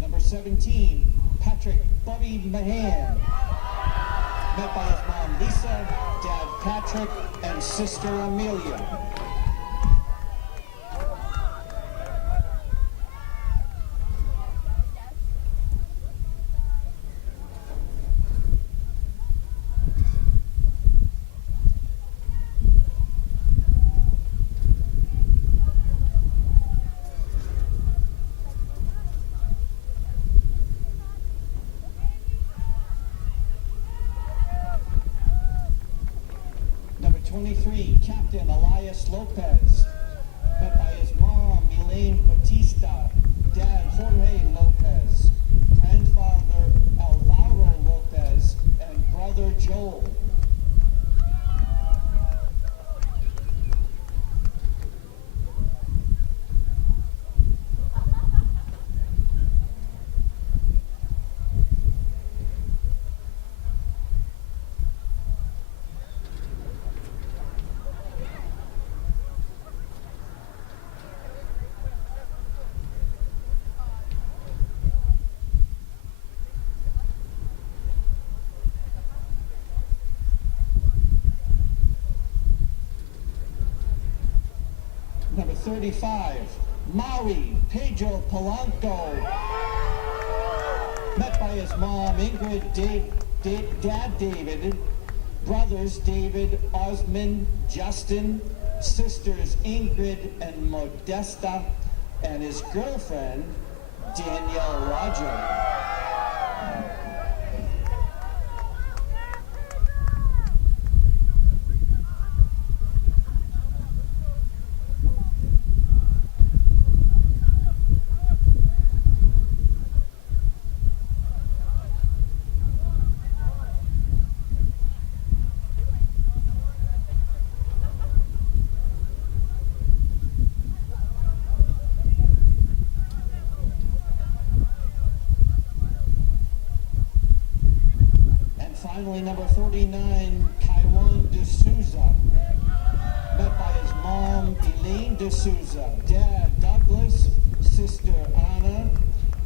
Number 17, Patrick Bobby Mahan. Met by his mom Lisa, dad Patrick, and sister Amelia. Number 23, Captain Elias Lopez. Met by his mom, Elaine Batista, dad Jorge Lopez, grandfather Alvaro Lopez, and brother Joel. Number 35, Maui Pedro Polanco. Met by his mom, Ingrid, dad David, brothers David, Osmond, Justin, sisters Ingrid and Modesta, and his girlfriend, Danielle Roger. Finally, number 49, Kaiwan D'Souza. Met by his mom, Elaine D'Souza, dad Douglas, sister Anna,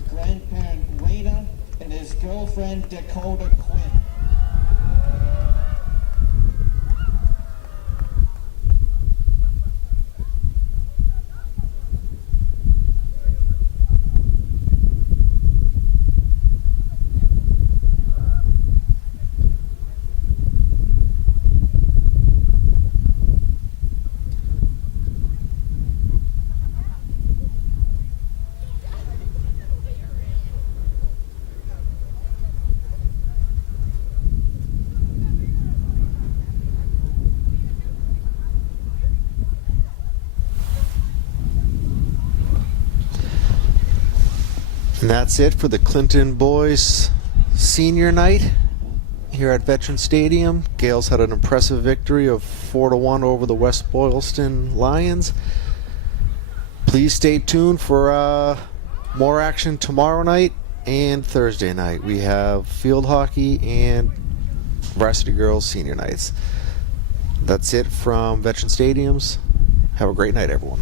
grandparent Raina, and his girlfriend Dakota Quinn. And that's it for the Clinton boys senior night here at Veteran Stadium. Gales had an impressive victory of 4-1 over the West Boylston Lions. Please stay tuned for more action tomorrow night and Thursday night. We have field hockey and varsity girls senior nights. That's it from Veteran Stadiums. Have a great night, everyone.